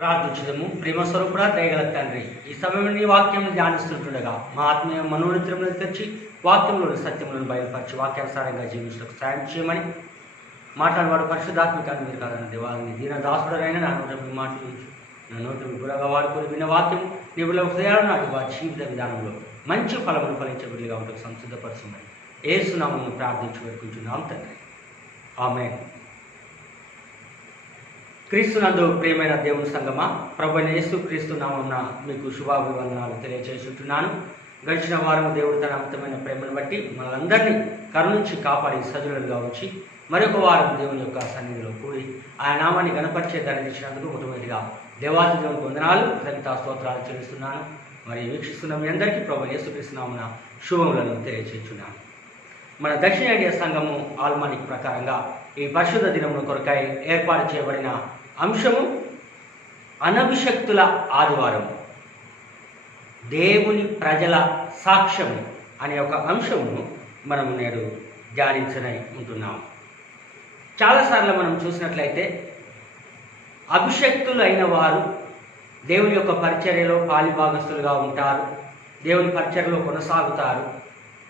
ప్రార్థించుదము. ప్రేమ స్వరూపుడా, దయగల తండ్రి, ఈ సమయంలో నీ వాక్యం ధ్యానిస్తుంటుండగా మా ఆత్మీయ మనోనిత్రములను తెచ్చి వాక్యంలోని సత్యములను బయలుపరిచి వాక్యానుసారంగా జీవించడానికి సాయం చేయమని మాట్లాడవాడు పరిశుద్ధాత్మికాన్ని మీరు కాదని దేవాలని దీన దాసుడైనా నా నోట మీ మాటలు నా నోట గురగా వాడుకొని విన్న వాక్యం నీవుల హృదయాలు నాటి వారి జీవిత విధానంలో మంచి ఫలములు ఫలించే బిడ్డగా ఉంటుంది సంసిద్ధపరచమని యేసునామమును ప్రార్థించి పెట్టుకుంటున్నాం తండ్రి. ఆమేన్. క్రీస్తునందు ప్రియమైన దేవుని సంగమా, ప్రభువైన యేసు క్రీస్తు నామమున మీకు శుభాభివందనాలు తెలియజేస్తున్నాను. గడిచిన వారం దేవుడు తన అమితమైన ప్రేమను బట్టి మనందరినీ కరుణించి కాపాడి సజనులుగా ఉంచి మరొక వారం దేవుని యొక్క సన్నిధిలో కూడి ఆయన నామాన్ని గణపరిచే ధరించినందుకు మొట్టమొదటిగా దేవాది దేవునికి వందనాలు, కృతజ్ఞతా స్తోత్రాలు చెల్లిస్తున్నాను. మరి వీక్షిస్తున్న మీ అందరికీ ప్రభువైన యేసు క్రీస్తు నామమున శుభములను తెలియజేస్తున్నాను. మన దక్షిణ ఇండియా సంఘము ఆల్మానిక్ ప్రకారంగా ఈ పరిశుద్ధ దినముల కొరకై ఏర్పాటు చేయబడిన అంశము అనభిషక్తుల ఆదివారం, దేవుని ప్రజల సాక్ష్యము అనే ఒక అంశము మనము నేడు ధ్యానించనై ఉంటున్నాము. చాలాసార్లు మనం చూసినట్లయితే అభిషక్తులైన వారు దేవుని యొక్క పరిచర్యలో పాలిభాగస్తులుగా ఉంటారు, దేవుని పరిచర్యలో కొనసాగుతారు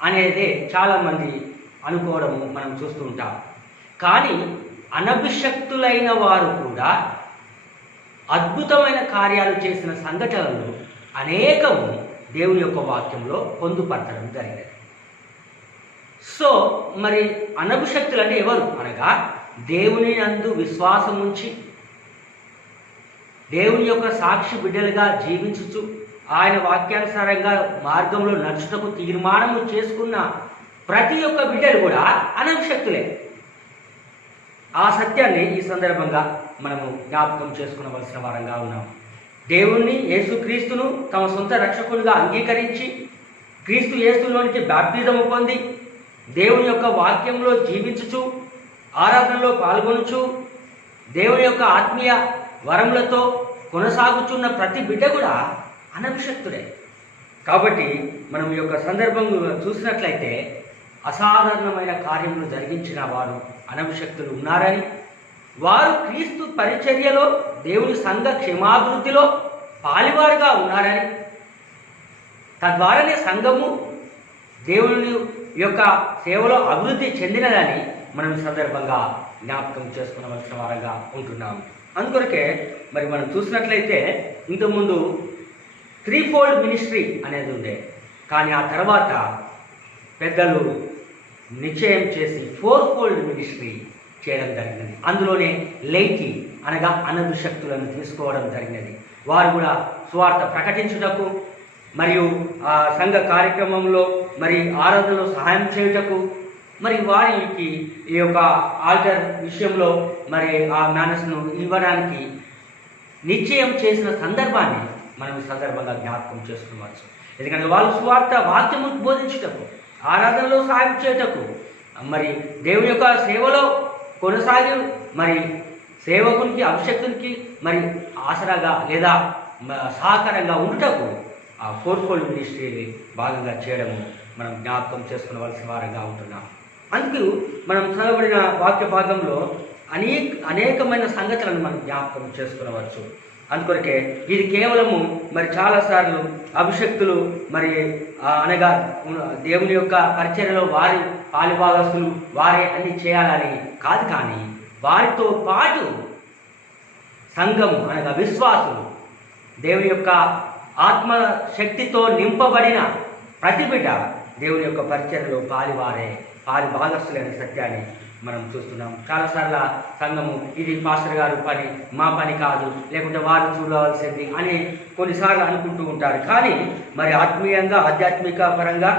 అనేదే చాలామంది అనుకోవడము మనం చూస్తూ ఉంటాం. కానీ అనభిషక్తులైన వారు కూడా అద్భుతమైన కార్యాలు చేసిన సంఘటనలు అనేకము దేవుని యొక్క వాక్యంలో పొందుపరచడం జరిగింది. సో మరి అనభిషక్తులు అంటే ఎవరు అనగా దేవుని యందు విశ్వాసం ఉంచి దేవుని యొక్క సాక్షి బిడ్డలుగా జీవించుచు ఆయన వాక్యానుసారంగా మార్గంలో నడుచుటకు తీర్మానము చేసుకున్న ప్రతి ఒక్క బిడ్డలు కూడా అనభిషక్తులే. ఆ సత్యాన్ని ఈ సందర్భంగా మనము జ్ఞాపకం చేసుకునవలసిన వారంగా ఉన్నాం. దేవుణ్ణి యేసుక్రీస్తును తమ సొంత రక్షకునిగా అంగీకరించి క్రీస్తు యేసులోనికి బాప్తిజము పొంది దేవుని యొక్క వాక్యంలో జీవించుచు ఆరాధనలో పాల్గొనుచు దేవుని యొక్క ఆత్మీయ వరములతో కొనసాగుచున్న ప్రతి బిడ్డ కూడా అనభిషక్తుడే. కాబట్టి మనం ఈ యొక్క సందర్భంగా చూసినట్లయితే అసాధారణమైన కార్యములు జరిగించిన వారు అనభిషక్తులు ఉన్నారని, వారు క్రీస్తు పరిచర్యలో దేవుని సంఘ క్షేమాభివృద్ధిలో పాలివారుగా ఉన్నారని, తద్వారానే సంఘము దేవుని యొక్క సేవలో అభివృద్ధి చెందినదని మనం సందర్భంగా జ్ఞాపకం చేసుకునవలసిన వారంగా ఉంటున్నాము. అందుకొరకే మరి మనం చూసినట్లయితే ఇంతకుముందు 3-fold మినిస్ట్రీ అనేది ఉండే, కానీ ఆ తర్వాత పెద్దలు నిశ్చయం చేసి 4-fold మినిస్ట్రీ చేయడం జరిగినది. అందులోనే లైటి అనగా అనభిషక్తులను తీసుకోవడం జరిగినది. వారు కూడా సువార్త ప్రకటించుటకు మరియు ఆ సంఘ కార్యక్రమంలో మరి ఆరాధనలో సహాయం చేయుటకు మరి వారికి ఈ యొక్క ఆల్టర్ విషయంలో మరి ఆ మేనస్ను ఇవ్వడానికి నిశ్చయం చేసిన సందర్భాన్ని మనం ఈ సందర్భంగా జ్ఞాపకం చేసుకోవచ్చు. ఎందుకంటే వాళ్ళు సువార్త వాక్యము బోధించుటకు, ఆరాధనలో సహాయం చేయుటకు, మరి దేవుని యొక్క సేవలో కొనసాగి మరి సేవకునికి అభిషక్తునికి మరి ఆసరాగా లేదా సహకారంగా ఉండుటకు ఆ 4-fold మినిస్ట్రీని భాగంగా చేయడము మనం జ్ఞాపకం చేసుకునవలసిన వారంగా ఉంటున్నాం. అందుకు మనం చదవబడిన వాక్య భాగంలో అనేకమైన సంగతులను మనం జ్ఞాపకం చేసుకునవచ్చు. అందుకొరకే ఇది కేవలము మరి చాలాసార్లు అభిషక్తులు మరి అనగా దేవుని యొక్క పరిచర్యలో వారి పాలిభాగస్తులు వారే అన్ని చేయాలని కాదు, కానీ వారితో పాటు సంఘము అనగా విశ్వాసులు దేవుని యొక్క ఆత్మ శక్తితో నింపబడిన ప్రతి బిడ్డ దేవుని యొక్క పరిచర్యలో పాలిభాగస్తులైన సత్యాన్ని మనం చూస్తున్నాం. చాలాసార్లు సంఘము ఇది పాస్టర్ గారు పని, మా పని కాదు, లేకుంటే వారు చూడవలసింది అని కొన్నిసార్లు అనుకుంటూ ఉంటారు. కానీ మరి ఆత్మీయంగా ఆధ్యాత్మిక పరంగా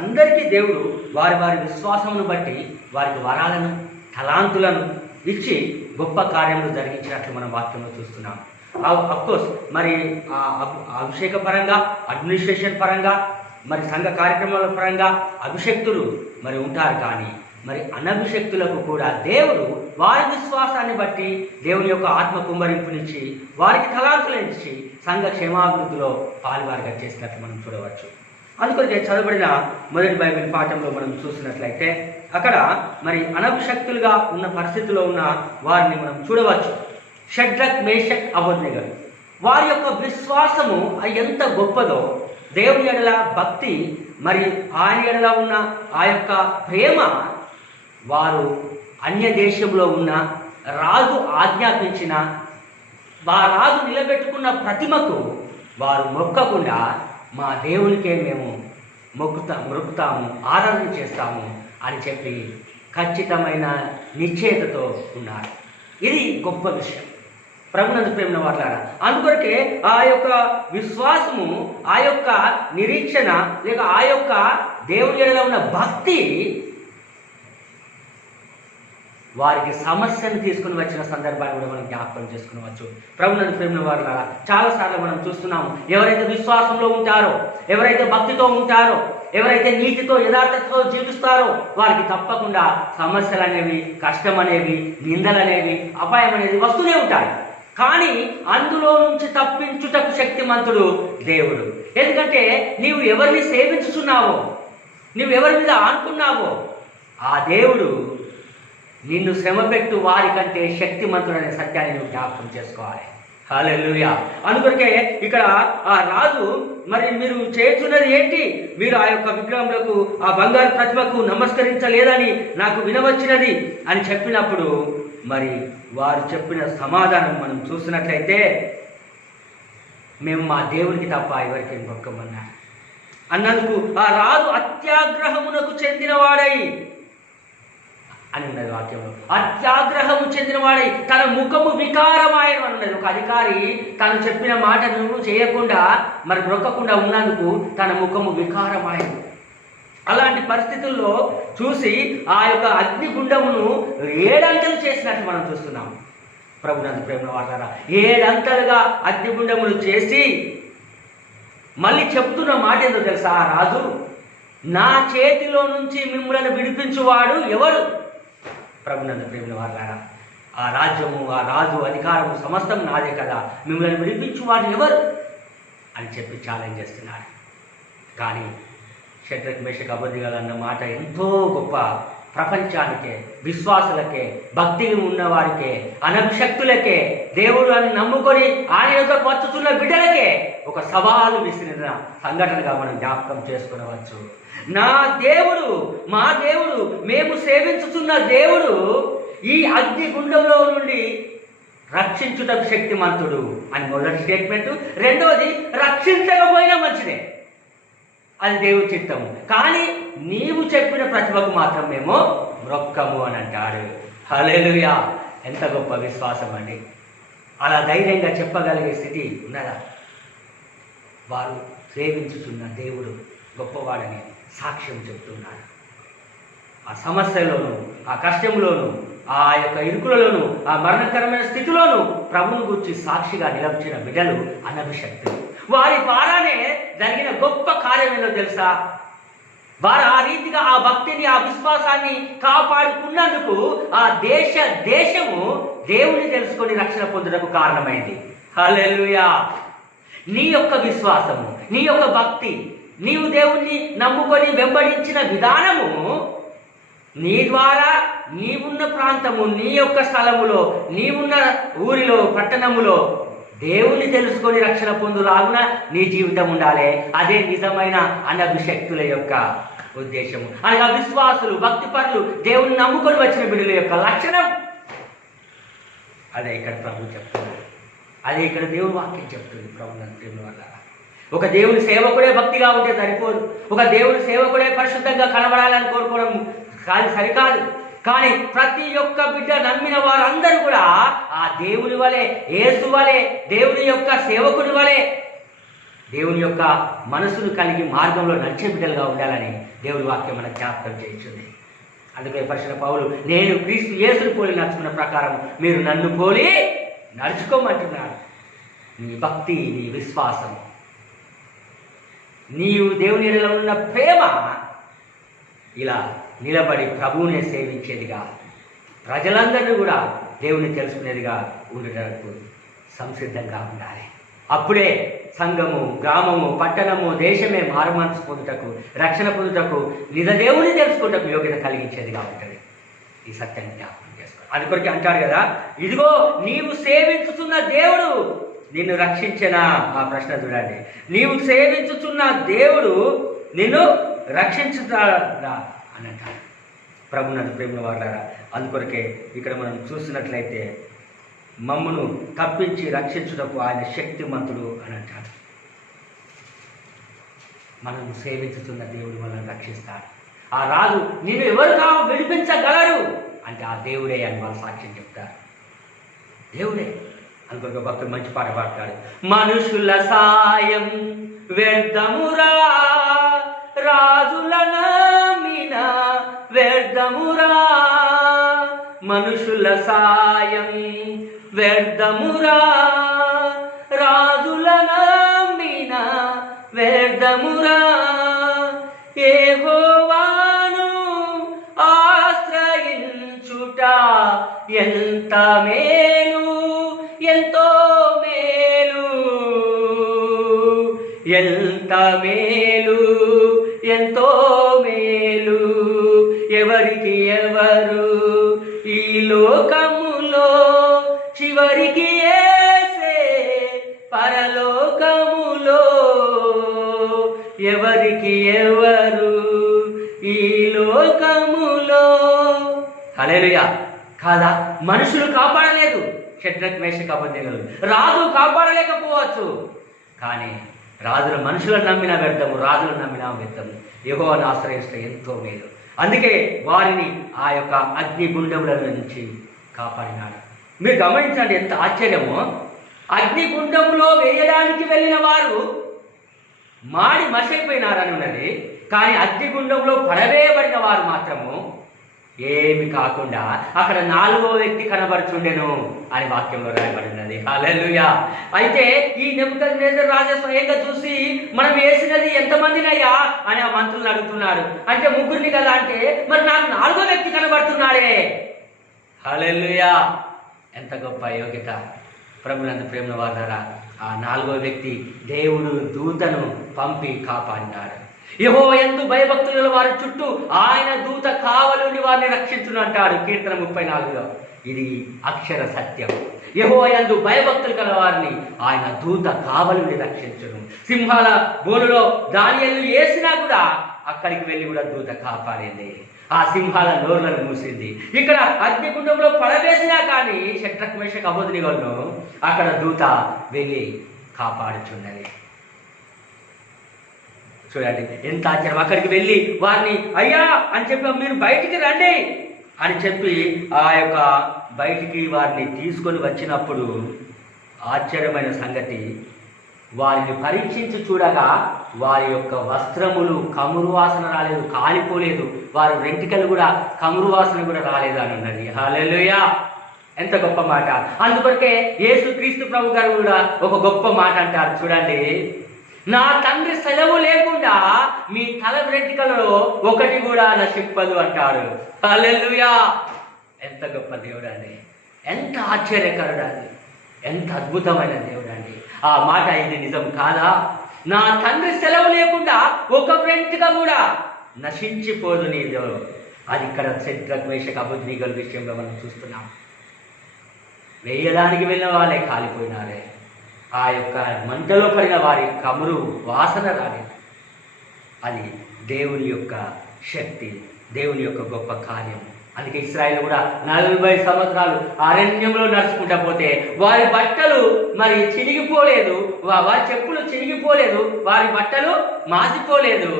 అందరికీ దేవుడు వారి వారి విశ్వాసమును బట్టి వారికి వరాలను తలాంతులను ఇచ్చి గొప్ప కార్యములు జరిగించినట్లు మనం వాక్యంలో చూస్తున్నాం. అఫ్కోర్స్ మరి అభిషేక పరంగా, అడ్మినిస్ట్రేషన్ పరంగా, మరి సంఘ కార్యక్రమాల పరంగా అభిషక్తులు మరి ఉంటారు. కానీ మరి అనభిషక్తులకు కూడా దేవుడు వారి విశ్వాసాన్ని బట్టి దేవుని యొక్క ఆత్మ కుమ్మరింపునిచ్చి వారికి తలాంతులను ఇచ్చి సంఘ క్షేమాభివృద్ధిలో పాల్వారిగా చేసినట్లు మనం చూడవచ్చు. అందుకొరకే చదవబడిన మొదటి బైబిల్ పాఠంలో మనం చూసినట్లయితే అక్కడ మరి అనభిషక్తులుగా ఉన్న పరిస్థితిలో ఉన్న వారిని మనం చూడవచ్చు. షడ్రక్, మేషక్, అబేద్నెగో వారి యొక్క విశ్వాసము ఎంత గొప్పదో, దేవుని ఎడల భక్తి, మరి ఆయన ఎడల ఉన్న ఆ యొక్క ప్రేమ, వారు అన్య దేశంలో ఉన్న రాజు ఆజ్ఞాపించిన రాజు నిలబెట్టుకున్న ప్రతిమకు వారు మొక్కకుండా మా దేవునికే మేము మొక్కుతాము, ఆరాధన చేస్తాము అని చెప్పి ఖచ్చితమైన నిశ్చయతతో ఉన్నారు. ఇది గొప్ప విషయం. ప్రభునందు ప్రేమ వాట్లారా, అందుకొరకే ఆ యొక్క విశ్వాసము, ఆ యొక్క నిరీక్షణ, లేక ఆ యొక్క దేవుని ఎడల ఉన్న భక్తి వారికి సమస్యను తీసుకుని వచ్చిన సందర్భాన్ని కూడా మనం జ్ఞాపకం చేసుకునవచ్చు. ప్రభునందు ప్రేమ వాట్లారా, చాలాసార్లు మనం చూస్తున్నాము, ఎవరైతే విశ్వాసంలో ఉంటారో, ఎవరైతే భక్తితో ఉంటారో, ఎవరైతే నీతితో యథార్థతతో జీవిస్తారో వారికి తప్పకుండా సమస్యలు అనేవి, కష్టం అనేవి, నిందలు అనేవి, అపాయం అనేది వస్తూనే ఉంటాయి. కానీ అందులో నుంచి తప్పించుటకు శక్తిమంతుడు దేవుడు. ఎందుకంటే నీవు ఎవరిని సేవించుచున్నావో, నువ్వు ఎవరి మీద ఆనుకున్నావో ఆ దేవుడు నిన్ను శ్రమపెట్టు వారి కంటే శక్తిమంతుడనే సత్యాన్ని నువ్వు జ్ఞాపకం చేసుకోవాలి. హల్లెలూయా. అందుకొరకే ఇక్కడ ఆ రాజు, మరి మీరు చేస్తున్నది ఏంటి? మీరు ఆ యొక్క విగ్రహములకు, ఆ బంగారు ప్రతిమకు నమస్కరించలేదని నాకు వినవచ్చినది అని చెప్పినప్పుడు, మరి వారు చెప్పిన సమాధానం మనం చూసినట్లయితే, మేము మా దేవునికి తప్ప ఎవరికి మొక్కమన్నారు అన్నందుకు ఆ రాజు అత్యాగ్రహమునకు చెందినవాడై అని ఉన్నది వాక్యంలో. అత్యాగ్రహము చెందినవాడై తన ముఖము వికారమాయను అని ఉన్నది. ఒక అధికారి తను చెప్పిన మాటను చేయకుండా, మరి బ్రొక్కకుండా ఉన్నందుకు తన ముఖము వికారమాయను. అలాంటి పరిస్థితుల్లో చూసి ఆ యొక్క అగ్నిగుండమును 7 అంతలు చేసినట్టు మనం చూస్తున్నాం. ప్రభునందు ప్రేమ వాటారా, 7 అంతలుగా అగ్నిగుండమును చేసి మళ్ళీ చెప్తున్న మాట ఏందో తెలుసా? ఆ రాజు, నా చేతిలో నుంచి మిమ్మల్ని విడిపించువాడు ఎవడు? ప్రభునందు ప్రేమ వాటారా, ఆ రాజ్యము, ఆ రాజు, అధికారము సమస్తం నాదే కదా, మిమ్మల్ని విడిపించువాడు ఎవరు అని చెప్పి ఛాలెంజ్ చేస్తున్నాడు. కానీ షడ్రక్ మేషక్ అబేద్నెగోలు అన్న మాట ఎంతో గొప్ప. ప్రపంచానికే, విశ్వాసులకే, భక్తి ఉన్నవారికే, అనభిషక్తులకే, దేవుడు అని నమ్ముకొని ఆయన యొక్క వచ్చుతున్న బిడ్డలకే ఒక సవాలు విసిరిన సంఘటనగా మనం జ్ఞాపకం చేసుకునవచ్చు. నా దేవుడు, మా దేవుడు, మేము సేవించుతున్న దేవుడు ఈ అగ్నిగుండంలో నుండి రక్షించుటకు శక్తిమంతుడు అని మొదటి స్టేట్మెంటు. రెండవది, రక్షించకపోయినా మంచిదే, అది దేవుడి చిత్తము. కానీ నీవు చెప్పిన ప్రతిభకు మాత్రం మేము మొక్కము అని అంటాడు. హల్లెలూయా. ఎంత గొప్ప విశ్వాసం అండి! అలా ధైర్యంగా చెప్పగలిగే స్థితి ఉన్నదా? వారు సేవించుతున్న దేవుడు గొప్పవాడని సాక్ష్యం చెప్తున్నాడు. ఆ సమస్యలోను, ఆ కష్టంలోను, ఆ యొక్క ఇరుకులలోను, ఆ మరణకరమైన స్థితిలోను ప్రభువును గురించి సాక్షిగా నిలబడిన బిడ్డలు అనభిషక్తులు. వారి ద్వారానే జరిగిన గొప్ప కార్యం ఏంటో తెలుసా? వారు ఆ రీతిగా ఆ భక్తిని, ఆ విశ్వాసాన్ని కాపాడుకున్నందుకు ఆ దేశము దేవుని తెలుసుకొని రక్షణ పొందుటకు కారణమైంది. హల్లెలూయా. నీ యొక్క విశ్వాసము, నీ యొక్క భక్తి, నీవు దేవుణ్ణి నమ్ముకొని వెంబడించిన విధానము, నీ ద్వారా నీవున్న ప్రాంతము, నీ యొక్క స్థలములో, నీవున్న ఊరిలో, పట్టణములో దేవుని తెలుసుకొని రక్షణ పొందులాగున నీ జీవితం ఉండాలి. అదే నిజమైన అనభిషక్తుల యొక్క ఉద్దేశము. అనగా విశ్వాసులు, భక్తి పరులు, దేవుని నమ్ముకొని వచ్చిన బిడ్డల యొక్క లక్షణం. అదే ఇక్కడ ప్రభు చెప్తున్నారు, అదే ఇక్కడ దేవుని వాక్యం చెప్తుంది. ప్రభునందు ప్రేమ వల్ల ఒక దేవుని సేవకుడే భక్తిగా ఉంటే సరిపోదు. ఒక దేవుని సేవకుడే పరిశుద్ధంగా కనబడాలని కోరుకోవడం సరికాదు. కానీ ప్రతి ఒక్క బిడ్డ నమ్మిన వారందరూ కూడా ఆ దేవుని వలె, యేసు వలె, దేవుని యొక్క సేవకుని వలె, దేవుని యొక్క మనసును కలిగి మార్గంలో నడిచే బిడ్డలుగా ఉండాలని దేవుని వాక్యం మనకు జ్ఞాపకం చేయించింది. అందుకే పరిశుద్ధ పౌలు, నేను క్రీస్తు యేసుని పోలి నడుచుకున్న ప్రకారం మీరు నన్ను పోలి నడుచుకోమంటున్నాడు. నీ భక్తి, నీ విశ్వాసం, నీవు దేవుని ఎడల ఉన్న ప్రేమ ఇలా నిలబడి ప్రభువునే సేవించేదిగా, ప్రజలందరినీ కూడా దేవుని తెలుసుకునేదిగా ఉండడానికి సంసిద్ధంగా ఉండాలి. అప్పుడే సంఘము, గ్రామము, పట్టణము, దేశమే మారుమనసు పొందుటకు, రక్షణ పొందుటకు, నిజ దేవుని తెలుసుకుంటకు యోగ్యత కలిగించేదిగా ఉంటుంది. ఈ సత్యాన్ని జ్ఞాపకం చేసుకోవాలి. అది కొరికి అంటాడు కదా, ఇదిగో నీవు సేవించుతున్న దేవుడు నిన్ను రక్షించనా? ఆ ప్రశ్న చూడండి. నీవు సేవించుచున్న దేవుడు నిన్ను రక్షించుతాడా అని అంటారు. ప్రభునందు ప్రేమ వారులారా, అందుకొరకే ఇక్కడ మనం చూసినట్లయితే మమ్మును తప్పించి రక్షించుటకు ఆయన శక్తిమంతుడు అని అంటాడు. మనం సేవించుతున్న దేవుడు మనల్ని రక్షిస్తాడు. ఆ రాజు నేను ఎవరు విడిపించగలరు అంటే ఆ దేవుడే అని వాళ్ళు సాక్ష్యం చెప్తారు. దేవుడే. అందుకొక భక్తుడు మంచి పాట పాడతాడు. మనుషుల సాయం వ్యర్థమురా, రాజుల నమ్మిన వ్యర్థమురా. మనుషుల సాయం వ్యర్థమురా, రాజుల నమ్మిన వ్యర్థమురా. యెహోవాను ఆశ్రయించుట ఎంత మేలు, ఎంతో మేలు, ఎంత మేలు, ఎంతో మేలు. ఎవరికి ఎవరు ఈ లోకములో, చివరికి యేసే పరలోకములో. ఎవరికి ఎవరు ఈ లోకములో. హల్లెలూయా. కాదా? మనుషులు కాపాడలేదు. షడ్రక్ మేషక్ అబేద్నెగోలు. రాజు కాపాడలేకపోవచ్చు. కానీ రాజుల మనుషులను నమ్మిన వ్యర్థము, రాజులను నమ్మిన వ్యర్థము. యెహోవాను ఆశ్రయిస్తే ఎంతో మేలు. అందుకే వారిని ఆ యొక్క అగ్నిగుండముల నుంచి కాపాడినాడు. మీరు గమనించండి ఎంత ఆశ్చర్యమో. అగ్నిగుండములో వేయడానికి వెళ్ళిన వారు మాడి మసైపోయినారని ఉన్నది. కానీ అగ్నిగుండంలో పడవేయబడిన వారు మాత్రము ఏమి కాకుండా అక్కడ 4వ వ్యక్తి కనబడుచుండెను అని వాక్యంలో రాయబడినది. హల్లెలూయా. అయితే ఈ నెబుకద్నెజర్ రాజు స్వయంగా చూసి మనం వేసినది ఎంతమందినయ్యా అని ఆ మంత్రులను అడుగుతున్నాడు. అంటే 3 కదా అంటే మరి నాకు 4వ వ్యక్తి కనబడుతున్నాడే. హల్లెలూయా. ఎంత గొప్ప యోగ్యత. ప్రభునందు ప్రేమ వారులారా, ఆ 4వ వ్యక్తి దేవుడు దూతను పంపి కాపాడినాడు. యెహోవా యందు భయభక్తుల వారి చుట్టూ ఆయన దూత కావలుండి వారిని రక్షించును అంటాడు కీర్తన 34లో. ఇది అక్షర సత్యం. యెహోవా యందు భయభక్తులు కల వారిని ఆయన దూత కావలుండి రక్షించును. సింహాల బోనులో దానియేలు వేసినా కూడా అక్కడికి వెళ్ళి కూడా దూత కాపాడింది. ఆ సింహాల నోర్లను మూసింది. ఇక్కడ అగ్నిగుండంలో పడవేసినా కానీ షడ్రక్ మేషక్ అబేద్నెగోలను అక్కడ దూత వెళ్ళి కాపాడుచున్నది. చూడండి ఎంత ఆశ్చర్యం. అక్కడికి వెళ్ళి వారిని అయ్యా అని చెప్పి మీరు బయటికి రండి అని చెప్పి ఆ యొక్క బయటికి వారిని తీసుకొని వచ్చినప్పుడు ఆశ్చర్యమైన సంగతి, వారిని పరీక్షించి చూడగా వారి యొక్క వస్త్రములు కమురు వాసన రాలేదు, కాలిపోలేదు. వారి వెంట్రుకలు కూడా కమురు వాసన కూడా రాలేదు అని ఉన్నది. హల్లెలూయా. ఎంత గొప్ప మాట. అందుకొరకే యేసుక్రీస్తు ప్రభు గారు కూడా ఒక గొప్ప మాట అంటారు. చూడండి, నా తండ్రి సెలవు లేకుండా మీ తల వెంట్రుకలలో ఒకటి కూడా నశింపదు అంటారు. హల్లెలూయా. ఎంత గొప్ప దేవుడు అండి. ఎంత ఆశ్చర్యకరుడు అండి. ఎంత అద్భుతమైన దేవుడు అండి. ఆ మాట ఇది నిజం కాదా? నా తండ్రి సెలవు లేకుండా ఒక వెంట్రుక కూడా నశించిపోదు నీలో. అది ఇక్కడ షడ్రక్ మేషక్ అబేద్నెగోల విషయంలో మనం చూస్తున్నాం. వేయడానికి వెళ్ళిన వాళ్ళే కాలిపోయినారే. ఆ యొక్క మంటలో పడిన వారి కమురు వాసన రాలేదు. అది దేవుని యొక్క శక్తి, దేవుని యొక్క గొప్ప కార్యం. అందుకే ఇశ్రాయేలు కూడా 40 సంవత్సరాలు అరణ్యంలో నడుచుకుంటా పోతే వారి బట్టలు మరి చినిగిపోలేదు, వారి చెప్పులు చినిగిపోలేదు, వారి బట్టలు మాసిపోలేదు.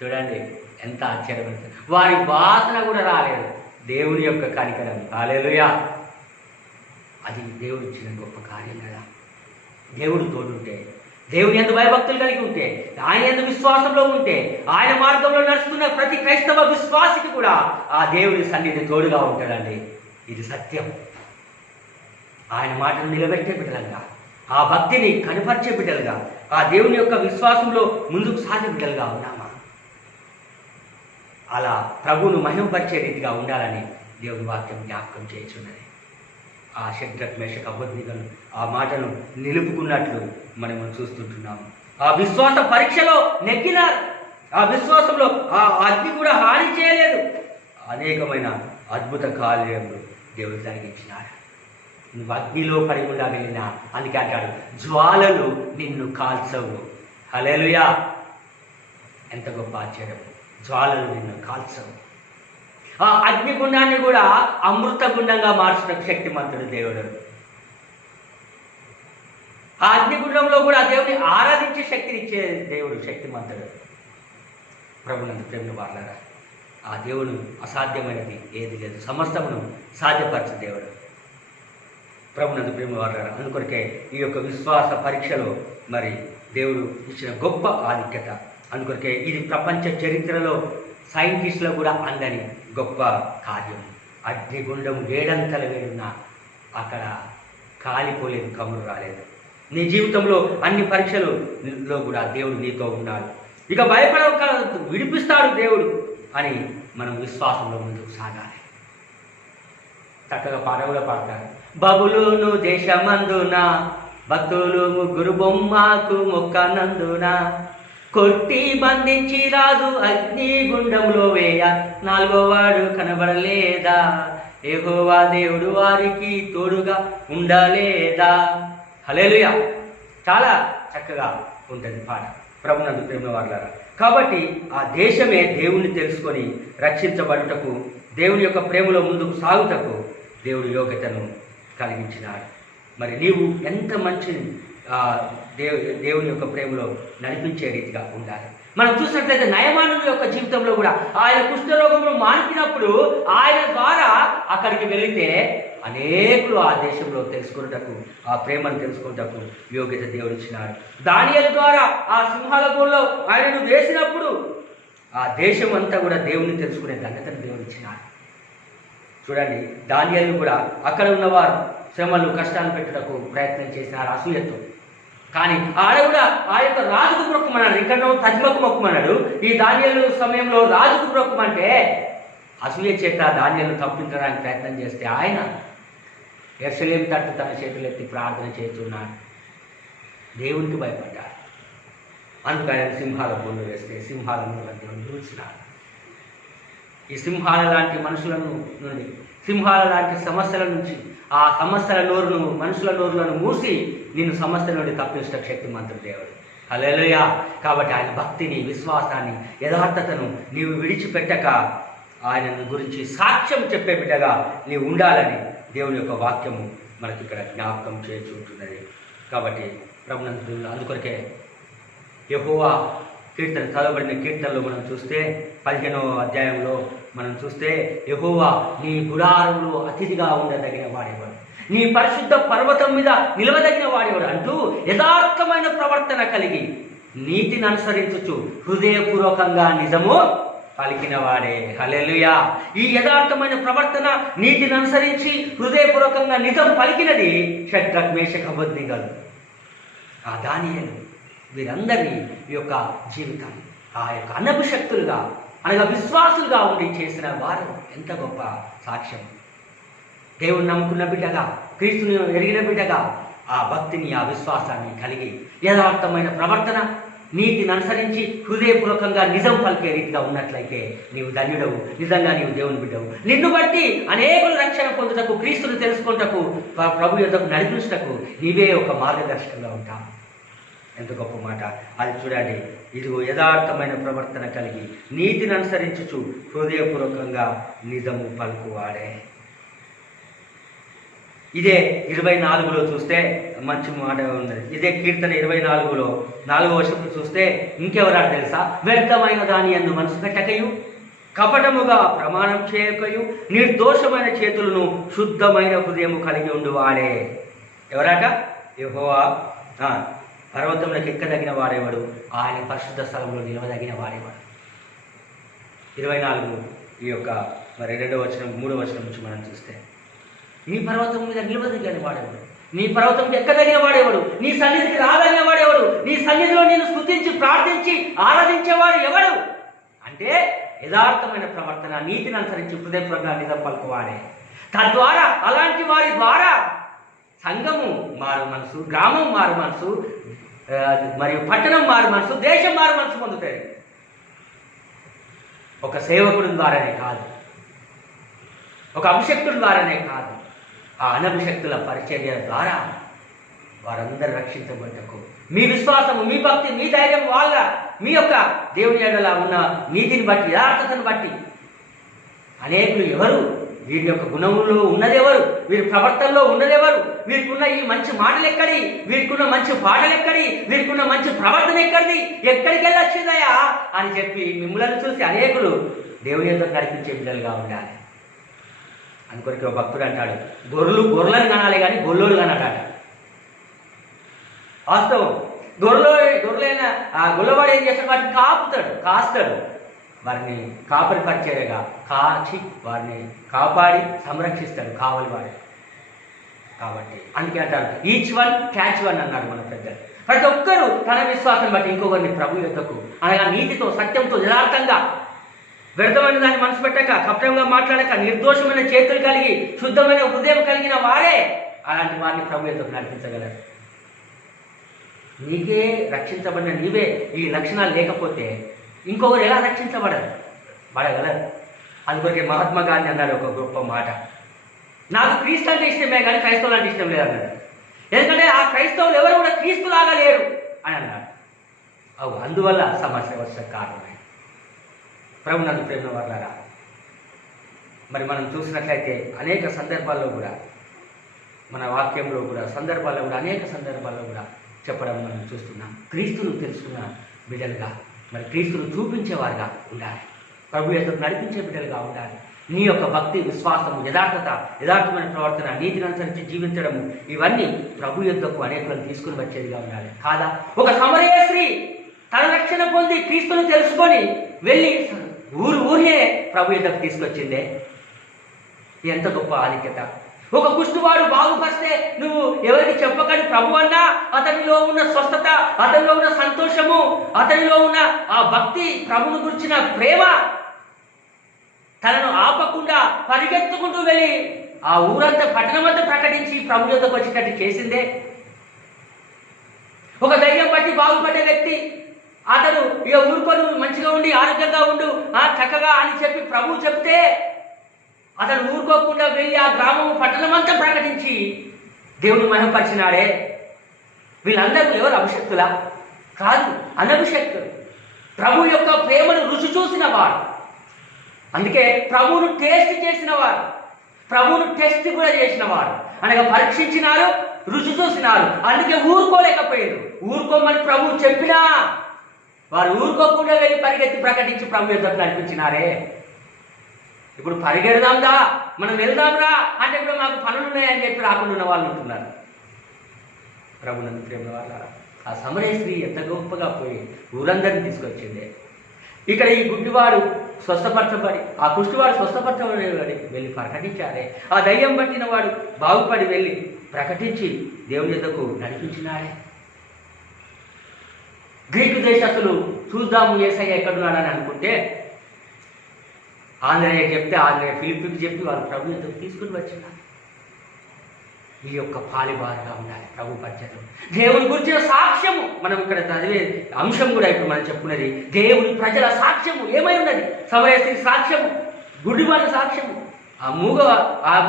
చూడండి ఎంత ఆశ్చర్యపడుతుంది. వారి వాసన కూడా రాలేదు. దేవుని యొక్క కనికరం. హల్లెలూయా. అది దేవుడు ఇచ్చిన గొప్ప కార్యం కదా. దేవుడు తోడుంటే, దేవుని యందు భయభక్తులు కలిగి ఉంటే, ఆయన యందు విశ్వాసంలో ఉంటే, ఆయన మార్గంలో నడుస్తున్న ప్రతి క్రైస్తవ విశ్వాసికి కూడా ఆ దేవుని సన్నిధి తోడుగా ఉంటాడండి. ఇది సత్యం. ఆయన మాటను నిలబెట్టే బిడ్డలుగా, ఆ భక్తిని కనపరిచే బిడ్డలుగా, ఆ దేవుని యొక్క విశ్వాసంలో ముందుకు సాగే బిడ్డలుగా ఉన్నామా? అలా ప్రభువును మహిమపరిచే రీతిగా ఉండాలని దేవుని వాక్యం జ్ఞాపకం చేస్తున్నది. ఆ షడ్రక్ మేషక్ అబేద్నెగోలు ఆ మాటను నిలుపుకున్నట్లు మనం చూస్తుంటున్నాము. ఆ విశ్వాస పరీక్షలో నెగ్గినారు. ఆ విశ్వాసంలో ఆ అగ్ని కూడా హాని చేయలేదు. అనేకమైన అద్భుత కార్యములు దేవుడు జరిగించినారు. నువ్వు అగ్నిలో పడి గుండా వెళ్ళినా, అందుకే అంటాడు జ్వాలలు నిన్ను కాల్చవు. హల్లెలూయా! ఎంత గొప్ప ఆశ్చర్యం! జ్వాలలు నిన్ను కాల్చవు. ఆ అగ్నిగుండాన్ని కూడా అమృత గుండంగా మార్చిన శక్తిమంతుడు దేవుడు. ఆ అగ్నిగుండంలో కూడా దేవుని ఆరాధించే శక్తినిచ్చే దేవుడు శక్తిమంతుడు. ప్రభునందు ప్రేమ వారలారా, ఆ దేవుడు అసాధ్యమైనది ఏది లేదు, సమస్తమును సాధ్యపరచు దేవుడు. ప్రభునందు ప్రేమ వారలారా, అందుకొరకే ఈ యొక్క విశ్వాస పరీక్షలో మరి దేవుడు ఇచ్చిన గొప్ప ఆధిక్యత. అందుకొరకే ఇది ప్రపంచ చరిత్రలో సైంటిస్టులు కూడా అందని గొప్ప కార్యం. అగ్నిగుండం వేడంతల వేడున్నా అక్కడ కాలిపోలేదు, కమురు రాలేదు. నీ జీవితంలో అన్ని పరీక్షలలో కూడా దేవుడు నీతో ఉన్నాడు. ఇక భయపడక విడిపిస్తాడు దేవుడు అని మనం విశ్వాసంలో ముందుకు సాగాలి. చక్కగా పాట కూడా పాడతారు. బబులోను దేశమందున భక్తులు ముగ్గురు బొమ్మకు మొక్కనందున కొట్టి బంధించి రాజు అగ్నిగుండంలో వేయ, నాలుగో వాడు కనబడలేదా? యెహోవా దేవుడు వారికి తోడుగా ఉండలేదా? హల్లెలూయా! చాలా చక్కగా ఉంటుంది పాట. ప్రభునందు ప్రేమ వారలారా, కాబట్టి ఆ దేశమే దేవుణ్ణి తెలుసుకొని రక్షించబడుటకు, దేవుని యొక్క ప్రేమలో ముందుకు సాగుటకు దేవుడు యోగ్యతను కలిగించినాడు. మరి నీవు ఎంత మంచి దేవుని యొక్క ప్రేమలో నడిపించే రీతిగా ఉండాలి. మనం చూసినట్లయితే నయమానుని యొక్క జీవితంలో కూడా ఆయన కుష్ఠరోగంలో మానిపినప్పుడు ఆయన ద్వారా అక్కడికి వెళితే అనేకులు ఆ దేశంలో తెలుసుకున్నటకు, ఆ ప్రేమను తెలుసుకున్నటకు యోగ్యత దేవుడు ఇచ్చినాడు. దానియేలు ద్వారా ఆ సింహాల గూళ్ళలో ఆయనను వేసినప్పుడు ఆ దేశం అంతా కూడా దేవుని తెలుసుకునే ధన్యతను దేవుడు ఇచ్చినాడు. చూడండి, దానియేలు కూడా అక్కడ ఉన్నవారు శ్రమలు కష్టాలు పెట్టుటకు ప్రయత్నం చేసినారు అసూయతో. కానీ ఆడ కూడా ఆ యొక్క రాజుకు మొక్కమన్నాడు. ఇక్కడ తజ్మకు మొక్కమన్నాడు. ఈ దానియేలు సమయంలో రాజుకు మొక్కమంటే అసూయ చేత దానియేలు తప్పించడానికి ప్రయత్నం చేస్తే ఆయన యెరూషలేము తట్టు తన చేతులు ఎత్తి ప్రార్థన చేస్తున్నాడు. దేవునికి భయపడ్డాడు. అందుకు ఆయన సింహాల బొమ్మ వేస్తే సింహాలను దేవుని చూసినాడు. ఈ సింహాల లాంటి మనుషులను నుండి, సింహాల లాంటి సమస్యల నుంచి, ఆ సమస్యల నోరును, మనుషుల నోరులను మూసి నిన్ను సమస్య నుండి తప్పించడం శక్తిమంతుడు దేవుడు. హల్లెలూయా! కాబట్టి ఆయన భక్తిని, విశ్వాసాన్ని, యథార్థతను నీవు విడిచిపెట్టక ఆయనను గురించి సాక్ష్యం చెప్పే బిడ్డగా నీవు ఉండాలని దేవుని యొక్క వాక్యము మనకి ఇక్కడ జ్ఞాపకం చేస్తుంటున్నది. కాబట్టి ప్రభునందు అందుకొరకే యెహోవా కీర్తన, చదవబడిన కీర్తనలో మనం చూస్తే 15వ అధ్యాయంలో మనం చూస్తే యెహోవా నీ గుడారంలో అతిథిగా ఉండదగిన వాడేవాడు, నీ పరిశుద్ధ పర్వతం మీద నిలవదగిన వాడేవాడు అంటూ యథార్థమైన ప్రవర్తన కలిగి నీతిని అనుసరించుచు హృదయపూర్వకంగా నిజము పలికిన వాడే. హల్లెలూయా! ఈ యథార్థమైన ప్రవర్తన, నీతిని అనుసరించి హృదయపూర్వకంగా నిజం పలికినది షడ్రక్, మేషక్, అబేద్నెగోలు, ఆ దానియేలు, వీరందరి యొక్క జీవితం ఆ యొక్క అనభిషక్తులుగా అనగా విశ్వాసులుగా ఉండి చేసిన వారు ఎంత గొప్ప సాక్ష్యం. దేవుని నమ్ముకున్న బిడ్డగా, క్రీస్తుని ఎరిగిన బిడ్డగా ఆ భక్తిని, ఆ విశ్వాసాన్ని కలిగి యథార్థమైన ప్రవర్తన, నీతిని అనుసరించి హృదయపూర్వకంగా నిజం పలికే రీతిగా ఉన్నట్లయితే నీవు ధన్యుడవు. నిజంగా నీవు దేవుని బిడ్డవు. నిన్ను బట్టి అనేకులు రక్షణ పొందుటకు, క్రీస్తుని తెలుసుకుంటకు, ప్రభు యొద్దకు నడిపించుటకు నీవే ఒక మార్గదర్శకంగా ఉంటావు. ఎంత గొప్ప మాట అది! చూడండి, ఇదిగో యథార్థమైన ప్రవర్తన కలిగి నీతిని అనుసరించుచు హృదయపూర్వకంగా నిజము పలుకువాడే. ఇదే 24లో చూస్తే మంచి మాట ఉన్నది. ఇదే కీర్తన 24లో 4వ వచనం చూస్తే ఇంకెవరాడు తెలుసా? వ్యర్థమైన దాని యందు మనసు పెట్టకయు, కపటముగా ప్రమాణం చేయకయు, నిర్దోషమైన చేతులను, శుద్ధమైన హృదయము కలిగి ఉండువాడే. ఎవరాట? యెహోవా పర్వతంలోకి ఎక్కదగిన వాడేవాడు, ఆయన పరిశుద్ధ స్థలంలో నిలవదగిన వాడేవాడు. 24 ఈ యొక్క మరి 2వ వచనం 3వ వచనం నుంచి మనం చూస్తే నీ పర్వతం మీద నిలవదగిన వాడేవాడు, నీ పర్వతం ఎక్కదగిన వాడేవాడు, నీ సన్నిధికి రాదగిన వాడేవాడు, నీ సన్నిధిలో నేను స్తుతించి ప్రార్థించి ఆరాధించేవాడు ఎవడు అంటే యథార్థమైన ప్రవర్తన, నీతిని అనుసరించి హృదయపూర్వకంగా నిజం పలుకువాడే. తద్వారా అలాంటి వారి ద్వారా సంఘము మారు మనసు, గ్రామం మారు మనసు, మరియు పట్టణం మారు మనసు, దేశం మారు మనసు పొందుతాయి. ఒక సేవకుడి ద్వారానే కాదు, ఒక అభిషక్తుడి ద్వారానే కాదు, ఆ అనభిషక్తుల పరిచర్య ద్వారా వారందరూ రక్షించబడ్డకు మీ విశ్వాసము, మీ భక్తి, మీ ధైర్యం వాళ్ళ మీ యొక్క దేవుని ఎడల ఉన్న నీతిని బట్టి, యథార్థతను బట్టి అనేకులు ఎవరు, వీరి యొక్క గుణంలో ఉన్నదెవరు, వీరి ప్రవర్తనలో ఉన్నదెవరు, వీరికి ఉన్న ఈ మంచి మాటలు ఎక్కడి, వీరికి ఉన్న మంచి పాటలు ఎక్కడి, వీరికి ఉన్న మంచి ప్రవర్తన ఎక్కడిది, ఎక్కడికి వెళ్ళొచ్చిందయా అని చెప్పి మిమ్మల్ని చూసి అనేకులు దేవుని యొక్క నడిపించే బిడ్డలుగా ఉండాలి. అందుకొరికి ఒక భక్తుడు అంటాడు, గొర్రెలను కనాలి కానీ గొల్లోలు కనటాట. వాస్తవం. గొర్రెలైన ఆ గొల్లవాడు ఏం చేస్తాడు, వాటిని కాస్తాడు, వారిని కాపరి పరిచర్యగా కాచి వారిని కాపాడి సంరక్షిస్తాడు కావలి వాడు. కాబట్టి అందుకే అంటారు ఈచ్ వన్ క్యాచ్ వన్ అన్నాడు మన పెద్దలు. ప్రతి ఒక్కరూ తన విశ్వాసం బట్టి ఇంకొకరిని ప్రభు యొద్దకు అనగా నీతితో, సత్యంతో, యథార్థంగా, వ్యర్థమైన దాన్ని మనసు పెట్టక, కపటంగా మాట్లాడక, నిర్దోషమైన చేతులు కలిగి, శుద్ధమైన హృదయం కలిగిన వారే అలాంటి వారిని ప్రభు యొద్దకు నడిపించగలరు. నీకే రక్షించబడిన నీవే ఈ లక్షణాలు లేకపోతే ఇంకొకరు ఎలా పడగలరు. అందుకొరికి మహాత్మా గాంధీ అన్నాడు ఒక గొప్ప మాట, నాకు క్రీస్తు అంటే ఇష్టమే కానీ క్రైస్తవులు అంటే ఇష్టం లేదన్నాడు. ఎందుకంటే ఆ క్రైస్తవులు ఎవరు కూడా క్రీస్తులాగా లేరు అని అన్నాడు. అందువల్ల సమస్య వచ్చే కారణమే. ప్రభు నన్ను ప్రేమ వర్లారా, మరి మనం చూసినట్లయితే అనేక సందర్భాల్లో కూడా మన వాక్యంలో కూడా అనేక సందర్భాల్లో కూడా చెప్పడం మనం చూస్తున్నాం. క్రీస్తును తెలుసుకున్న బిడ్డలుగా, మరి క్రీస్తును చూపించేవారుగా ఉండాలి, ప్రభు యొక్క నడిపించే బిడ్డలుగా ఉండాలి. నీ యొక్క భక్తి, విశ్వాసము, యథార్థమైన ప్రవర్తన, నీతిని అనుసరించి జీవించడము, ఇవన్నీ ప్రభు యొద్దకు అనేకులను తీసుకుని వచ్చేదిగా ఉండాలి. కాదా? ఒక సమరయ స్త్రీ తన రక్షణ పొంది క్రీస్తును తెలుసుకొని వెళ్ళి ఊరినే ప్రభు యొద్దకు తీసుకొచ్చిందే, ఎంత గొప్ప ఆధిక్యత. ఒక కుష్ఠువాడు బాగుపరిస్తే నువ్వు ఎవరికి చెప్పకని ప్రభు అన్నా అతనిలో ఉన్న స్వస్థత, అతనిలో ఉన్న సంతోషము, అతనిలో ఉన్న ఆ భక్తి, ప్రభువును గురించిన ప్రేమ తనను ఆపకుండా పరిగెత్తుకుంటూ వెళ్ళి ఆ ఊరంతా, పట్టణమంతా ప్రకటించి ప్రభు యొద్దకు వచ్చేటట్టు చేసిందే. ఒక ధైర్యం బట్టి బాగుపడే వ్యక్తి అతను ఇక ఊరుకొని మంచిగా ఉండి ఆరోగ్యంగా ఉండు చక్కగా అని చెప్పి ప్రభు చెప్తే అతను ఊరుకోకుండా వెళ్ళి ఆ గ్రామం, పట్టణమంతా ప్రకటించి దేవుని మహిమపరిచినాడే. వీళ్ళందరూ ఎవరు? అభిషక్తులా? కాదు, అనభిషక్తులు. ప్రభు యొక్క ప్రేమను రుచి చూసిన వారు, అందుకే ప్రభువును టేస్ట్ చేసిన వారు, ప్రభువును టెస్ట్ కూడా చేసిన వారు, అనగా పరీక్షించినారు, రుచి చూసినారు. అందుకే ఊరుకోలేకపోయారు. ఊరుకోమని ప్రభువు చెప్పినా వారు ఊరుకోకుండా వెళ్ళి పరిగెత్తి ప్రకటించి ప్రభు యొద్దకు నడిపించినారే. ఇప్పుడు పరిగెడదాందా, మనం వెళ్దాంరా అంటే ఇప్పుడు మాకు పనులు ఉన్నాయని చెప్పి రాకుండా ఉన్న వాళ్ళు ఉంటున్నారు. ప్రభు నందు ప్రేమ వాళ్ళ ఆ సమరయ స్త్రీ ఎంత గొప్పగా పోయి ఊరందరినీ తీసుకొచ్చింది. ఇక్కడ ఈ గుడ్డివాడు స్వస్థపరచబడి, ఆ కుష్టివాడు స్వస్థపరచబడి వెళ్ళి ప్రకటించారే. ఆ దయ్యం పట్టిన వాడు బాగుపడి వెళ్ళి ప్రకటించి దేవుని యొద్దకు నడిపించినాడే. గ్రీకు దేశస్తులు చూద్దాము యేసయ్య ఎక్కడున్నాడని అనుకుంటే ఆంధ్రయ్య చెప్తే, ఆంధ్రయ్య ఫిలిప్పికి చెప్పి వాళ్ళు ప్రభు యొద్దకు తీసుకుని వచ్చినారు. ఈ యొక్క పాలిబారుగా ఉండాలి ప్రభు పరిచయం. దేవుని గురించిన సాక్ష్యము, మనం ఇక్కడ చదివే అంశం కూడా ఇప్పుడు మనం చెప్పుకున్నది దేవుని ప్రజల సాక్ష్యము ఏమై ఉన్నది. సమరయ స్త్రీ సాక్ష్యము, గుడ్డివారి సాక్ష్యము, ఆ మూగ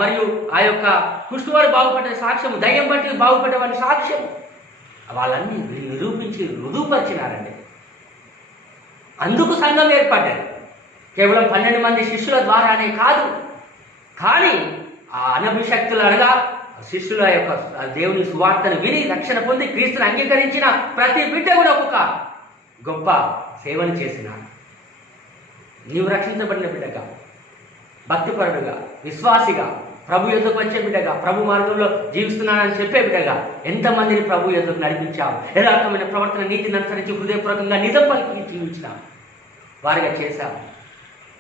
మరియు ఆ యొక్క కుష్ఠువారు బాగుపడే సాక్ష్యము, దయ్యం బట్టి బాగుపడే వారి సాక్ష్యము, వాళ్ళన్నీ నిరూపించి రుజువుపరిచినారండి. అందుకు సంఘం ఏర్పడ్డది. కేవలం 12 మంది శిష్యుల ద్వారానే కాదు, కానీ ఆ అనభిషక్తులు అనగా శిష్యుల యొక్క దేవుని సువార్తను విని రక్షణ పొంది క్రీస్తుని అంగీకరించిన ప్రతి బిడ్డ కూడా ఒక్కొక్క గొప్ప సేవను చేసినాడు. నీవు రక్షించబడిన బిడ్డగా, భక్తిపరుడుగా, విశ్వాసిగా, ప్రభు యొద్దకు వచ్చే బిడ్డగా, ప్రభు మార్గంలో జీవిస్తున్నానని చెప్పే బిడ్డగా ఎంతమందిని ప్రభు యొద్దకు నడిపించావు, యథార్థమైన ప్రవర్తన, నీతిని అనుసరించి హృదయపూర్వకంగా నిజం పలికి జీవించినావు, వారిగా చేశావు.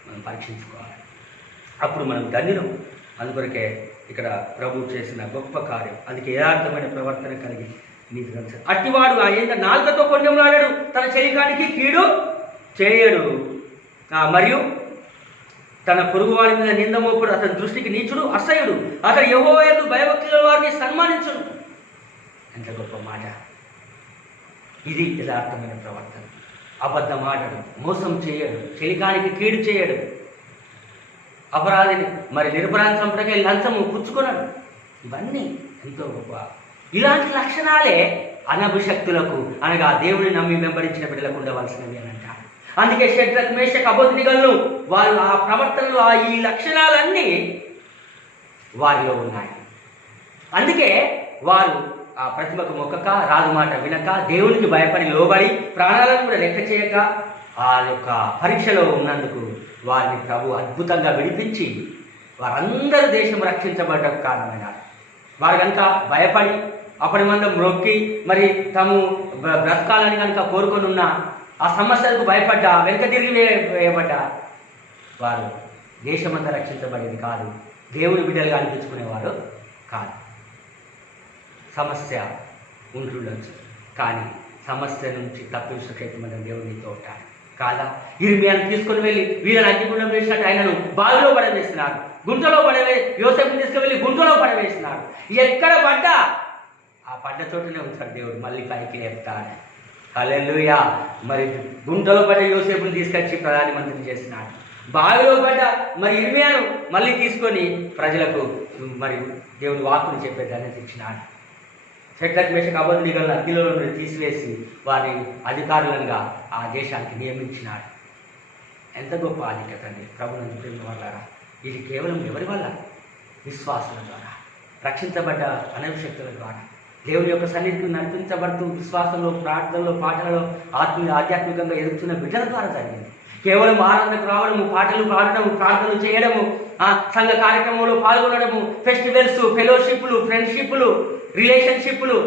మనం పరీక్షించుకోవాలి, అప్పుడు మనం ధన్యులం. అందుకొరకే ఇక్కడ ప్రభు చేసిన గొప్ప కార్యం, అందుకే యథార్థమైన ప్రవర్తన కలిగి నీతి కలిసి అట్టివాడు ఆయన నాలుకతో కొండెంలాడాడు, తన శరీరానికి కీడు చేయడు, మరియు తన పొరుగువాడి మీద నిందమోపుడు, అతని దృష్టికి నీచుడు, అసహ్యుడు, అతడు యెహోవా యందు భయభక్తుల వారిని సన్మానించును. ఎంత గొప్ప మాట ఇది! యథార్థమైన ప్రవర్తన. అబద్ధం ఆడడు, మోసం చేయడు, చెలికానికి కీడు చేయడు, అపరాధిని మరి నిరపరాధి చంపడానికి లంచము పుచ్చుకున్నాడు, ఇవన్నీ ఎంతో గొప్ప. ఇలాంటి లక్షణాలే అనభిషక్తులకు అనగా దేవుని నమ్మి వెంబడించిన బిడ్డలకు ఉండవలసినవి అని అంటారు. అందుకే షడ్రక్ మేషక్ అబేద్నెగోలను వాళ్ళు ఆ ప్రవర్తనలో ఈ లక్షణాలన్నీ వారిలో ఉన్నాయి. అందుకే వారు ఆ ప్రతిమకు మొక్కక, రాజు మాట వినక, దేవునికి భయపడి లోబడి, ప్రాణాలను కూడా లెక్క చేయక ఆ యొక్క పరీక్షలో ఉన్నందుకు వారిని ప్రభు అద్భుతంగా విడిపించి వారందరూ దేశం రక్షించబడటకు కారణమైనారు. వారు కనుక భయపడి అప్పటి మందం మొక్కి మరి తాము బ్రతకాలని కనుక కోరుకొని ఉన్న ఆ సమస్యలకు భయపడ్డా, వెనుక తిరిగి వేయబడ్డా వారు దేశమంతా రక్షించబడేది కాదు, దేవుని బిడ్డలుగా అనిపించుకునేవారు కాదు. సమస్య ఉంటుండొచ్చు, కానీ సమస్య నుంచి తప్పించుకైతే మనం దేవునితో ఉంటాడు కాదా. ఇర్మియాను తీసుకుని వెళ్ళి వీళ్ళని అగ్నిగుండం వేసినట్టు ఆయనను బావిలో పడవేస్తున్నారు, గుంటలో యోసేపుని తీసుకువెళ్ళి గుంటలో పడవేసినాడు. ఎక్కడ పడ్డా ఆ పడ్డ చోటనే ఉంటాడు దేవుడు, మళ్ళీ పైకి లేపుతాడు. హల్లెలూయా. మరి గుంటలో పడ్డ యోసేపుని తీసుకొచ్చి ప్రధానమంత్రిని చేసినాడు. బావిలో పడ్డ మరి ఇర్మియాను మళ్ళీ తీసుకొని ప్రజలకు మరి దేవుని వాక్కుని చెప్పే ధన్యత ఇచ్చినాడు. షడ్రక్ మేషక్ అబేద్నెగోలను అగ్నిలో నుండి తీసివేసి వారిని అధికారులంగా ఆ దేశానికి నియమించినాడు. ఎంత గొప్ప ఆధిక్యత అండి ప్రభువును ప్రేమ వల్ల. ఇది కేవలం ఎవరి వల్ల? విశ్వాసుల ద్వారా, రక్షించబడ్డ అనభిషక్తుల ద్వారా, దేవుని యొక్క సన్నిధికి నడిపించబడుతూ విశ్వాసంలో, ప్రార్థనలో, పాటలలో ఆధ్యాత్మికంగా ఎదుగుతున్న బిడ్డల ద్వారా జరిగింది. కేవలం ఆనందకు రావడము, పాటలు పాడడము, ప్రార్థనలు చేయడము, సంఘ కార్యక్రమంలో పాల్గొనడము, ఫెస్టివల్స్, ఫెలోషిప్లు, ఫ్రెండ్షిప్లు, రిలేషన్షిప్లు,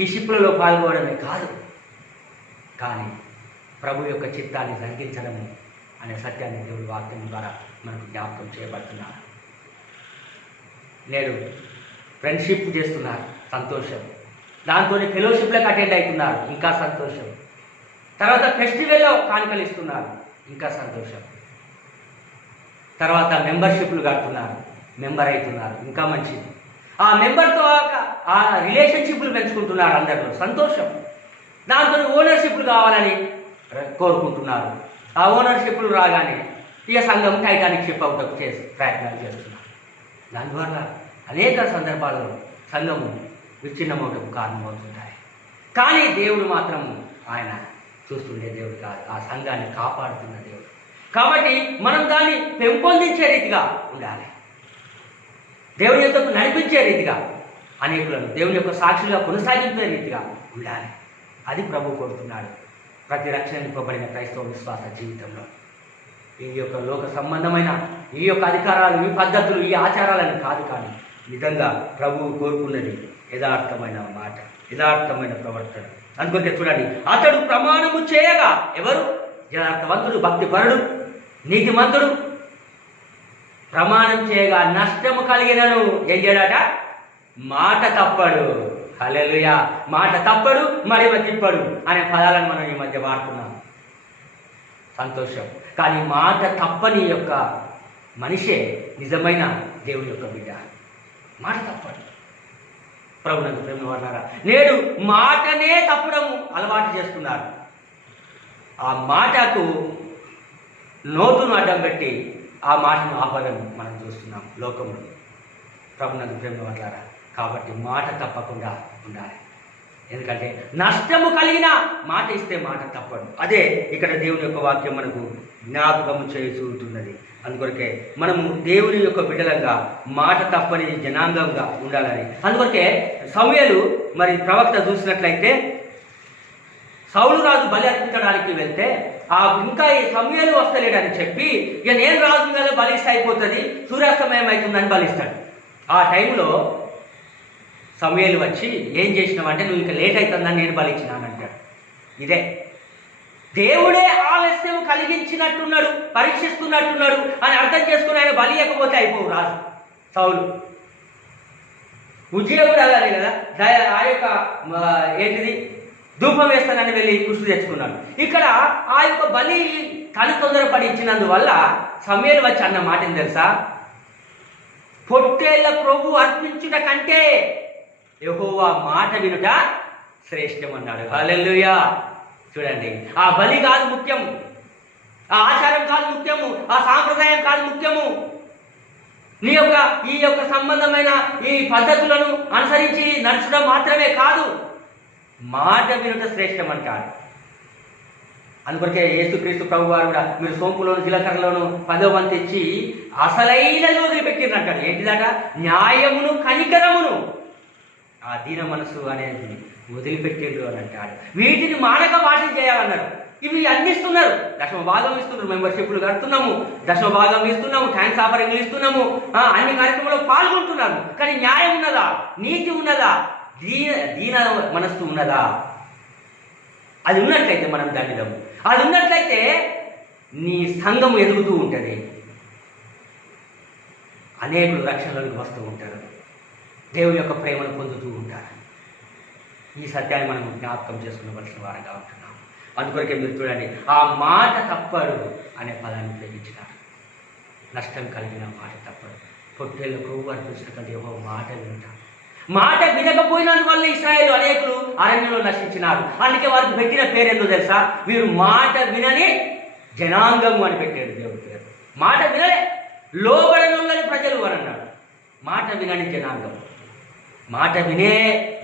ఈ షిప్లలో పాల్గొనడమే కాదు, కానీ ప్రభు యొక్క చిత్తాన్ని జరిగించడము అనే సత్యాన్ని దేవుడి వాక్యం ద్వారా మనకు జ్ఞాపకం చేయబడుతున్నారు. నేడు ఫ్రెండ్షిప్ చేస్తున్నారు, సంతోషం. దాంతో ఫెలోషిప్లకు అటెండ్ అవుతున్నారు, ఇంకా సంతోషం. తర్వాత ఫెస్టివల్లో కానుకలు ఇస్తున్నారు, ఇంకా సంతోషం. తర్వాత మెంబర్షిప్లు కడుతున్నారు, మెంబర్ అవుతున్నారు, ఇంకా మంచిది. ఆ మెంబర్తో ఆ రిలేషన్షిప్లు పెంచుకుంటున్నారు, అందరిలో సంతోషం. దాంతో ఓనర్షిప్లు కావాలని కోరుకుంటున్నారు. ఆ ఓనర్షిప్లు రాగానే ఇక సంఘం టైటానిక్ షిప్ అవుటకు ప్రయత్నాలు చేస్తున్నారు. దానివల్ల అనేక సందర్భాల్లో సంఘము విచ్ఛిన్నమవుటకు కారణమవుతుంటాయి. కానీ దేవుడు మాత్రం ఆయన చూస్తుండే దేవుడు కాదు, ఆ సంఘాన్ని కాపాడుతున్న దేవుడు. కాబట్టి మనం దాన్ని పెంపొందించే రీతిగా ఉండాలి, దేవుని యొక్క నడిపించే రీతిగా, అనేకులను దేవుని యొక్క సాక్షులుగా కొనసాగించే రీతిగా ఉండాలి. అది ప్రభు కోరుతున్నాడు ప్రతి రక్షణింపబడిన క్రైస్తవ విశ్వాస జీవితంలో. ఈ యొక్క లోక సంబంధమైన ఈ యొక్క అధికారాలు, ఈ పద్ధతులు, ఈ ఆచారాలను కాదు, కానీ నిజంగా ప్రభువు కోరుకున్నది యథార్థమైన మాట, యథార్థమైన ప్రవర్తన. అనుకుంటే చూడండి, అతడు ప్రమాణము చేయగా, ఎవరు? యథార్థవంతుడు, భక్తిపరుడు, నీతిమంతుడు ప్రమాణం చేయగా నష్టము కలిగినను ఏం చేయడాట? మాట తప్పడు. హల్లెలూయా. మాట తప్పడు, మడిమ తిప్పడు అనే పదాలను మనం ఈ మధ్య వాడుతున్నాం, సంతోషం. కానీ మాట తప్పని యొక్క మనిషే నిజమైన దేవుని యొక్క బిడ్డ. మాట తప్పడు. ప్రభునందు ప్రేమ వారులారా, నేడు మాటనే తప్పడము అలవాటు చేస్తున్నారు. ఆ మాటకు నోటును అడ్డం పెట్టి ఆ మాటను ఆపడం మనం చూస్తున్నాం లోకంలో. ప్రభునందు ప్రేమ వారులారా, కాబట్టి మాట తప్పకుండా ఉండాలి. ఎందుకంటే నష్టము కలిగిన మాట ఇస్తే మాట తప్పడు. అదే ఇక్కడ దేవుని యొక్క వాక్యం మనకు జ్ఞాపకము చేస్తున్నది. అందుకొరకే మనము దేవుని యొక్క బిడ్డలంగా మాట తప్పని జనాంగంగా ఉండాలని. అందుకొరకే సమూయేలు మరి ప్రవక్త చూసినట్లయితే, సౌలు రాజు బలి అర్పించడానికి వెళ్తే ఇంకా ఈ సమూయేలు వస్తలేడని చెప్పి, ఇక నేను రాజు కదా బలిస్తే అయిపోతుంది, సూర్యాస్తమయం అవుతుందని బలిస్తాడు. ఆ టైంలో సమూయేలు వచ్చి ఏం చేసినావంటే, నువ్వు ఇంకా లేట్ అవుతుందని నేను బలిచ్చినానంటాడు. ఇదే దేవుడే ఆలస్యం కలిగించినట్టున్నాడు, పరీక్షిస్తున్నట్టున్నాడు అని అర్థం చేసుకుని ఆయన బలి ఇవ్వకపోతే అయిపోవు రాజు సౌలు. ఉజ్జీయకుడు అలానే కదా, ఆ యొక్క ఏంటిది ధూపం వేస్తానని వెళ్ళి కృషి తెచ్చుకున్నాడు. ఇక్కడ ఆ యొక్క బలి తను తొందరపడి ఇచ్చినందువల్ల సమూయేలు వచ్చి అన్న మాట ఏం తెలుసా? పొట్టేళ్ల ప్రభు అర్పించుట కంటే యెహోవా మాట వినుట శ్రేష్టం అన్నాడు. హల్లెలూయా. చూడండి, ఆ బలి కాదు ముఖ్యము, ఆ ఆచారం కాదు ముఖ్యము, ఆ సాంప్రదాయం కాదు ముఖ్యము, ఈ యొక్క సంబంధమైన ఈ పద్ధతులను అనుసరించి నడచడం మాత్రమే కాదు, మాట వినుట శ్రేష్టం అంటాడు. అందుకొరకే యేసుక్రీస్తు ప్రభు వారు కూడా మీరు సోంపులోను జీలకర్రలోను 10వ వంతు తెచ్చి అసలైనది వదిలిపెట్టిండ్రు అంటాడు. ఏంటిదట? న్యాయమును కనికరమును, ఆ దీన మనసు అనేది వదిలిపెట్టిండ్రు అని అంటాడు. వీటిని మానక పాఠం చేయాలన్నారు. ఇవి అన్ని ఇస్తున్నారు, దశమ భాగం ఇస్తున్నారు, మెంబర్షిప్లు కడుతున్నాము, దశమ భాగం ఇస్తున్నాము, థ్యాంక్స్ ఆఫరింగ్లు ఇస్తున్నాము, అన్ని కార్యక్రమాల్లో పాల్గొంటున్నాము. కానీ న్యాయం ఉన్నదా? నీతి ఉన్నదా? దీన మనస్సు ఉన్నదా? అది ఉన్నట్లయితే మనం దండిదము. అది ఉన్నట్లయితే నీ సంఘం ఎదుగుతూ ఉంటుంది, అనేకులు రక్షణలోకి వస్తూ ఉంటారు, దేవుని యొక్క ప్రేమను పొందుతూ ఉంటారు. ఈ సత్యాన్ని మనం జ్ఞాపకం చేసుకునవలసిన వారంగా ఉంటున్నాం. అందుకొరకే మీరు చూడండి, ఆ మాట తప్పడు అనే పదాన్ని ఉపయోగించినారు. నష్టం కలిగిన మాట తప్పడు. పొట్టేళ్ళ కొవ్వు అర్పించినటువంటి ఒక మాట వింటాం. మాట వినకపోయినందువల్ల ఇశ్రాయేలు అనేకులు అరణ్యంలో నశించినారు. అందుకే వారికి పెట్టిన పేరేందో తెలుసా? వీరు మాట వినని జనాంగము అని పెట్టాడు దేవుడి పేరు. మాట వినలే, లోబడనులని ప్రజలు అని అన్నాడు. మాట వినని జనాంగం, మాట వినే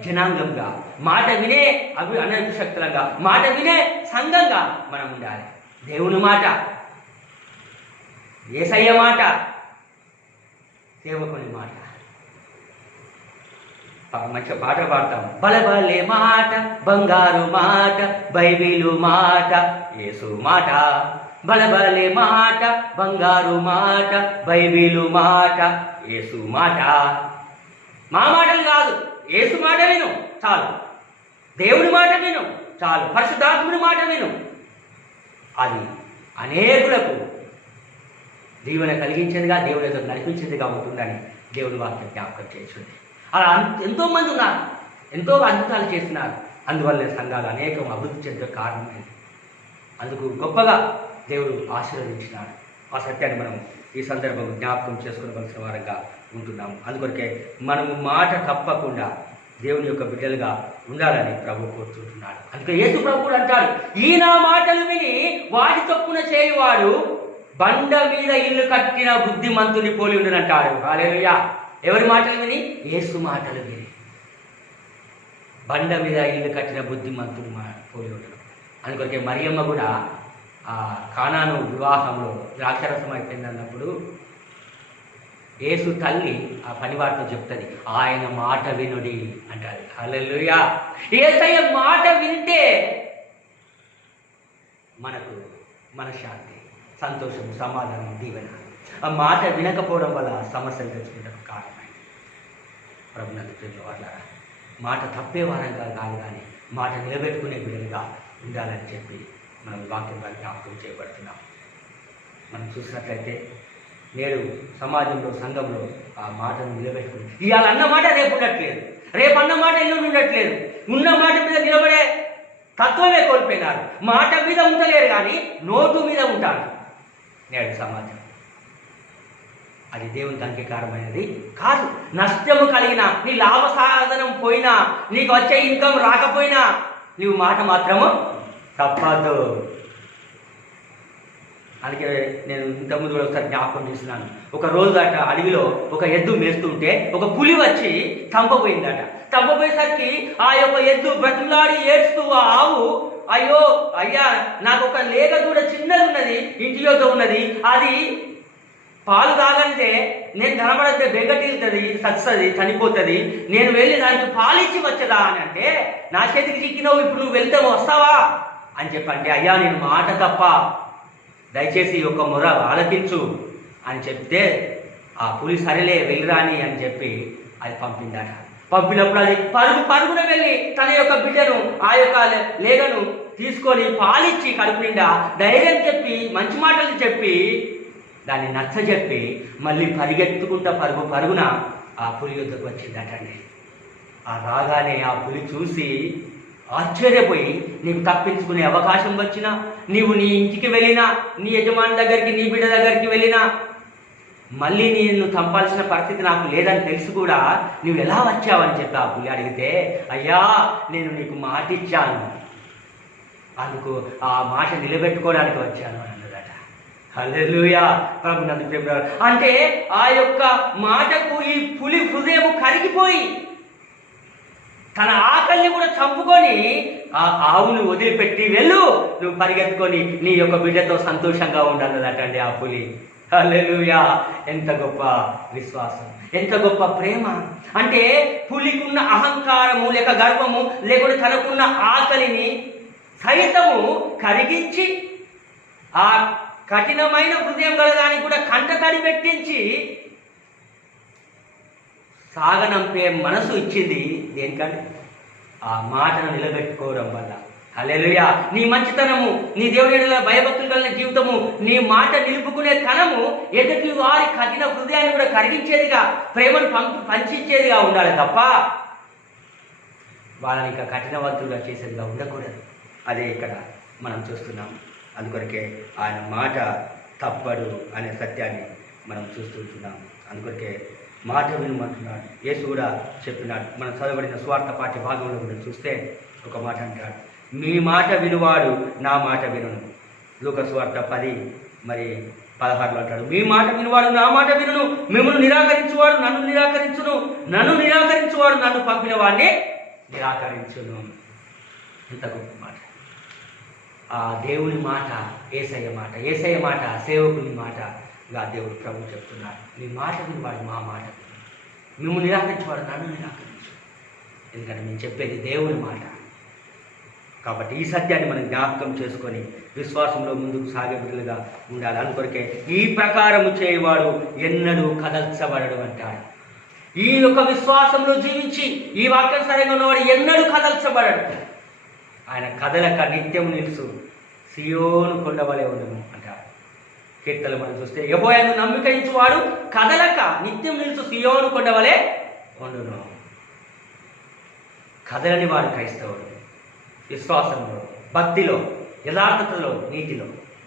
జనాంగంగా, మాట వినే అభిషక్తులంగా, మాట వినే సంఘంగా మనం ఉండాలి. దేవుని మాట, యేసయ్య మాట, సేవకుని మాట. మంచిగా పాట పాడతాం. బలబలే మాట, బంగారు మాట, బైబిలు మాట, యేసు మాట. బలబలే మాట, బంగారు మాట, బైబిలు మాట, యేసు మాట. మా మాటలు కాదు, యేసు మాట విను చాలు, దేవుని మాట విను చాలు, పరిశుద్ధాత్ముని మాట విను. అది అనేకులకు దీవెన కలిగించేదిగా, దేవుని యొక్క నడిపించేదిగా ఉంటుందని దేవుని వాక్యం జ్ఞాపకం చేస్తుంది. అలా ఎంతోమంది ఉన్నారు, ఎంతో అద్భుతాలు చేస్తున్నారు. అందువల్ల సంఘాలు అనేకం అభివృద్ధి చెందే కారణమైంది. అందుకు గొప్పగా దేవుడు ఆశీర్వదించినాడు. ఆ సత్యాన్ని మనం ఈ సందర్భంలో జ్ఞాపకం చేసుకోవలసిన వారంగా ఉంటున్నాము. అందుకొరకే మనము మాట తప్పకుండా దేవుని యొక్క బిడ్డలుగా ఉండాలని ప్రభు కోరుతుంటున్నాడు. అందుకే యేసు ప్రభు కూడా అంటాడు, ఈ నా మాటలు విని వాటి తప్పున చేయువాడు బండ మీద ఇల్లు కట్టిన బుద్ధిమంతుని పోలి ఉండనంటాడు. హల్లెలూయా. ఎవరి మాటలు విని? యేసు మాటలు విని బండ మీద ఇల్లు కట్టిన బుద్ధిమంతుని పోలి ఉండడం. అందుకొరకే మరియమ్మ కూడా ఆ కానాను వివాహంలో ద్రాక్షరసం అయిపోయింది అన్నప్పుడు యేసు తల్లి ఆ పనివారితో చెప్తుంది, ఆయన మాట వినుడి అంటారు. హల్లెలూయా. యేసయ్య మాట వింటే మనకు మనశ్శాంతి, సంతోషం, సమాధానం, దీవెన. ఆ మాట వినకపోవడం వల్ల సమస్యలు తెచ్చుకుంటాం కారణమైంది. ప్రభునందు ప్రియుల వారలారా, మాట తప్పే వారంగా కాదు, కానీ మాట నిలబెట్టుకునే బిడ్డలుగా ఉండాలని చెప్పి మనం వాక్యం ద్వారా జ్ఞాపకం చేయబడుతున్నాం. మనం చూసినట్లయితే నేడు సమాజంలో, సంఘంలో ఆ మాటను నిలబెట్టుకుని, ఇవాళ అన్న మాట రేపు ఉండట్లేదు, రేపు అన్న మాట ఎల్లుండి ఉండట్లేదు. ఉన్న మాట మీద నిలబడే తత్వమే కోల్పోయినారు. మాట మీద ఉండలేరు, కానీ నోటు మీద ఉంటారు నేడు సమాజం. అది దేవునికి అంగీకారమైనది కాదు. నష్టము కలిగిన, నీ లాభ సాధనం పోయినా, నీకు వచ్చే ఇన్కమ్ రాకపోయినా, నీవు మాట మాత్రము తప్పదు. అందుకే నేను ఇంతకుముందు కూడా ఒకసారి జ్ఞాపకం చేస్తున్నాను. ఒక రోజు అట అడవిలో ఒక ఎద్దు మేస్తుంటే ఒక పులి వచ్చి చంపబోయిందట. చంపబోయేసరికి ఆ యొక్క ఎద్దు బ్రతిలాడి ఏడుస్తూ ఆ ఆవు, అయ్యో అయ్యా, నాకు ఒక లేగ కూడా చిన్నది ఉన్నది, ఇంటి యొద్ద ఉన్నది, అది పాలు తాగంటే నేను కనబడితే బెంగటిల్తుంది, సస్తుంది, చనిపోతుంది, నేను వెళ్ళి దానికి పాలిచ్చి వచ్చదా అని అంటే, నా చేతికి చిక్కినవు, ఇప్పుడు నువ్వు వెళ్తే వస్తావా అని చెప్పంటే, అయ్యా నేను మాట తప్ప, దయచేసి ఒక మొర ఆలకించు అని చెప్తే ఆ పులి సరేలే వెళ్ళిరాని అని చెప్పి అది పంపిందట. పంపినప్పుడు అది పరుగున వెళ్ళి తన యొక్క బిడ్డను, ఆ యొక్క లేగను తీసుకొని పాలిచ్చి కడుపు నిండా ధైర్యం చెప్పి, మంచి మాటలు చెప్పి, దాన్ని నచ్చజెప్పి మళ్ళీ పరిగెత్తుకుంటా పరుగున ఆ పులి యొద్దకు వచ్చిందటండి. ఆ రాగానే ఆ పులి చూసి ఆశ్చర్యపోయి, నీకు తప్పించుకునే అవకాశం వచ్చినా, నీవు నీ ఇంటికి వెళ్ళినా, నీ యజమాని దగ్గరికి, నీ బిడ్డ దగ్గరికి వెళ్ళినా, మళ్ళీ నిన్ను చంపాల్సిన పరిస్థితి నాకు లేదని తెలిసి కూడా నువ్వు ఎలా వచ్చావని చెప్పి ఆ పులి అడిగితే, అయ్యా నేను నీకు మాట ఇచ్చాను, అందుకు ఆ మాట నిలబెట్టుకోవడానికి వచ్చాను అని అన్నదట. హల్లెలూయా. ప్రభునందు ప్రేమ అంటే ఆ యొక్క మాటకు ఈ పులి హృదయం కరిగిపోయి తన ఆకలిని కూడా చంపుకొని ఆ ఆవును వదిలిపెట్టి వెళ్ళు, నువ్వు పరిగెత్తుకొని నీ యొక్క బిడ్డతో సంతోషంగా ఉండాలన్నదండి ఆ పులి. హల్లెలూయా. ఎంత గొప్ప విశ్వాసం, ఎంత గొప్ప ప్రేమ. అంటే పులికున్న అహంకారము లేక గర్వము లేకుంటే తనకున్న ఆకలిని సైతము కరిగించి ఆ కఠినమైన హృదయం గలదానికి కూడా కంట తడి పెట్టించి సాగనంపే మనసు ఇచ్చింది. దేనికంటే ఆ మాటను నిలబెట్టుకోవడం వల్ల. హల్లెలూయా. నీ మంచితనము, నీ దేవుని భయభక్తులు కలిగిన జీవితము, నీ మాట నిలుపుకునే తనము ఎదుటి వారి కఠిన హృదయాన్ని కూడా కరిగించేదిగా, ప్రేమను పంచించేదిగా ఉండాలి తప్ప వాళ్ళని ఇంకా కఠినవంతులుగా చేసేదిగా ఉండకూడదు. అదే ఇక్కడ మనం చూస్తున్నాం. అందుకొరకే ఆయన మాట తప్పడు అనే సత్యాన్ని మనం చూస్తుంటున్నాం. అందుకొరకే మాట వినమంటున్నాడు. యేసు కూడా చెప్పినాడు. మనం చదవబడిన స్వార్థ పాఠ్య భాగంలో కూడా చూస్తే ఒక మాట అంటాడు, మీ మాట వినువాడు నా మాట వినును. లూకా సువార్త 10:16 అంటాడు, మీ మాట వినువాడు నా మాట వినును, మిమ్మల్ని నిరాకరించువాడు నన్ను నిరాకరించును, నన్ను నిరాకరించువాడు నన్ను పంపిన వాడిని నిరాకరించును. ఎంత గొప్ప మాట. ఆ దేవుని మాట యేసయ్య మాట, యేసయ్య మాట సేవకుని మాటగా దేవుడు ప్రభు చెప్తున్నాడు. మీ మాట వినివాడు మా మాట, మిమ్మల్ని నిరాకరించేవాడు నన్ను నిరాకరించు. ఎందుకంటే నేను చెప్పేది దేవుని మాట. కాబట్టి ఈ సత్యాన్ని మనం జ్ఞాపకం చేసుకొని విశ్వాసంలో ముందుకు సాగే బిడ్డలుగా ఉండాలి. అందుకొరకే ఈ ప్రకారము చేయవాడు ఎన్నడూ కదల్చబడడు అంటాడు. ఈ యొక్క విశ్వాసంలో జీవించి ఈ వాక్యానుసారంగా ఉన్నవాడు ఎన్నడూ కదల్చబడడు. ఆయన కదలక నిత్యం నిలుసు సియోను కొండవలే ఉండను అంటారు. కీర్తనలు మనం చూస్తే యెహోవాను నమ్మికయించువాడు కదలక నిత్యం నిలుసు సియోను కొండవలే ఉండును. కదలని వాడు క్రైస్తవుడు. విశ్వాసంలో, భక్తిలో, యథార్థతలో, నీతిలో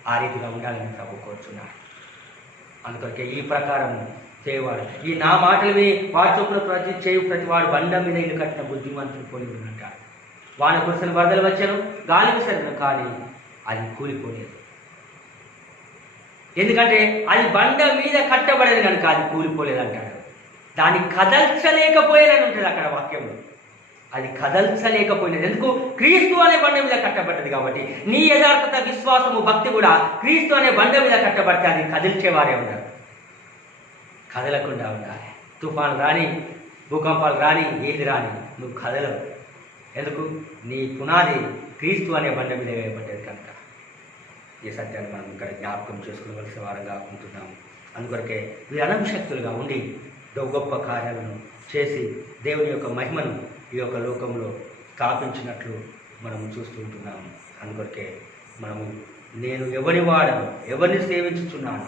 ఆ రీతిగా ఉండాలని ప్రభు కోరుచున్నాడు. అందుకొరకే ఈ ప్రకారం చేయవాడు, ఈ నా మాటలు విని వాటి చొప్పున చేయు ప్రతి వాడు బండ మీద ఇల్లు కట్టిన బుద్ధిమంతులు పోలి ఉండంటాడు. వాన కురిసిన వరదలు వచ్చాను, గాలి విసరను, కానీ అది కూలిపోలేదు. ఎందుకంటే అది బండ మీద కట్టబడేది కనుక అది కూలిపోలేదు అంటాడు. దాన్ని కదల్చలేకపోయేదని ఉంటుంది అక్కడ వాక్యంలో. అది కదల్చలేకపోయినది ఎందుకు? క్రీస్తు అనే బండ మీద కట్టబడ్డది కాబట్టి. నీ యథార్థత, విశ్వాసము, భక్తి కూడా క్రీస్తు అనే బండ మీద కట్టబడితే అది కదిల్చేవారే ఉన్నారు. కదలకుండా ఉండాలి. తుఫాను రాని, భూకంపాలు రాని, ఏది రాని నువ్వు కదలవు. ఎందుకు? నీ పునాది క్రీస్తు అనే బండ మీద వేయబడ్డది కనుక. ఈ సత్యాన్ని మనం ఇక్కడ జ్ఞాపకం చేసుకోవలసిన వారంగా ఉంటున్నాము. అందుకొరకే వీరు అనంశక్తులుగా ఉండి గొప్ప కార్యాలను చేసి దేవుని యొక్క మహిమను ఈ యొక్క లోకంలో స్థాపించినట్లు మనం చూస్తూ ఉంటున్నాము. అందుకొరకే మనము నేను ఎవరి వాడను, ఎవరిని సేవించుచున్నాను,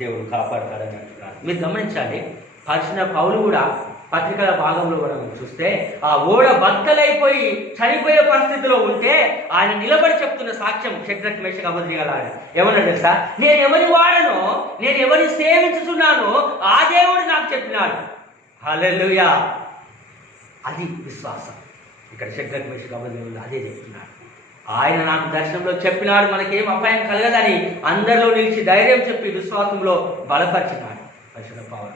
దేవుడు కాపాడతాడని అంటున్నాను. మీరు గమనించాలి, పరిశుద్ధ పౌలు కూడా పత్రికల భాగంలో మనం చూస్తే ఆ ఓడ బద్దలైపోయి చనిపోయే పరిస్థితిలో ఉంటే ఆయన నిలబడి చెప్తున్న సాక్ష్యం షడ్రక్ మేషక్ అబేద్నెగోలు ఏమన్నా తెలుసా? నేను ఎవరి వాడనో, నేను ఎవరిని సేవించుతున్నానో ఆ దేవుడు నాకు చెప్పినాడు. హల్లెలూయా. అది విశ్వాసం. ఇక్కడ షడ్రక్ మేషక్ అబేద్నెగోలు అదే చెప్తున్నాడు. ఆయన నాకు దర్శనంలో చెప్పినాడు, మనకేం అపాయం కలగదని అందరిలో నిలిచి ధైర్యం చెప్పి విశ్వాసంలో బలపరిచినాడు పరిశుద్ధ పౌలు.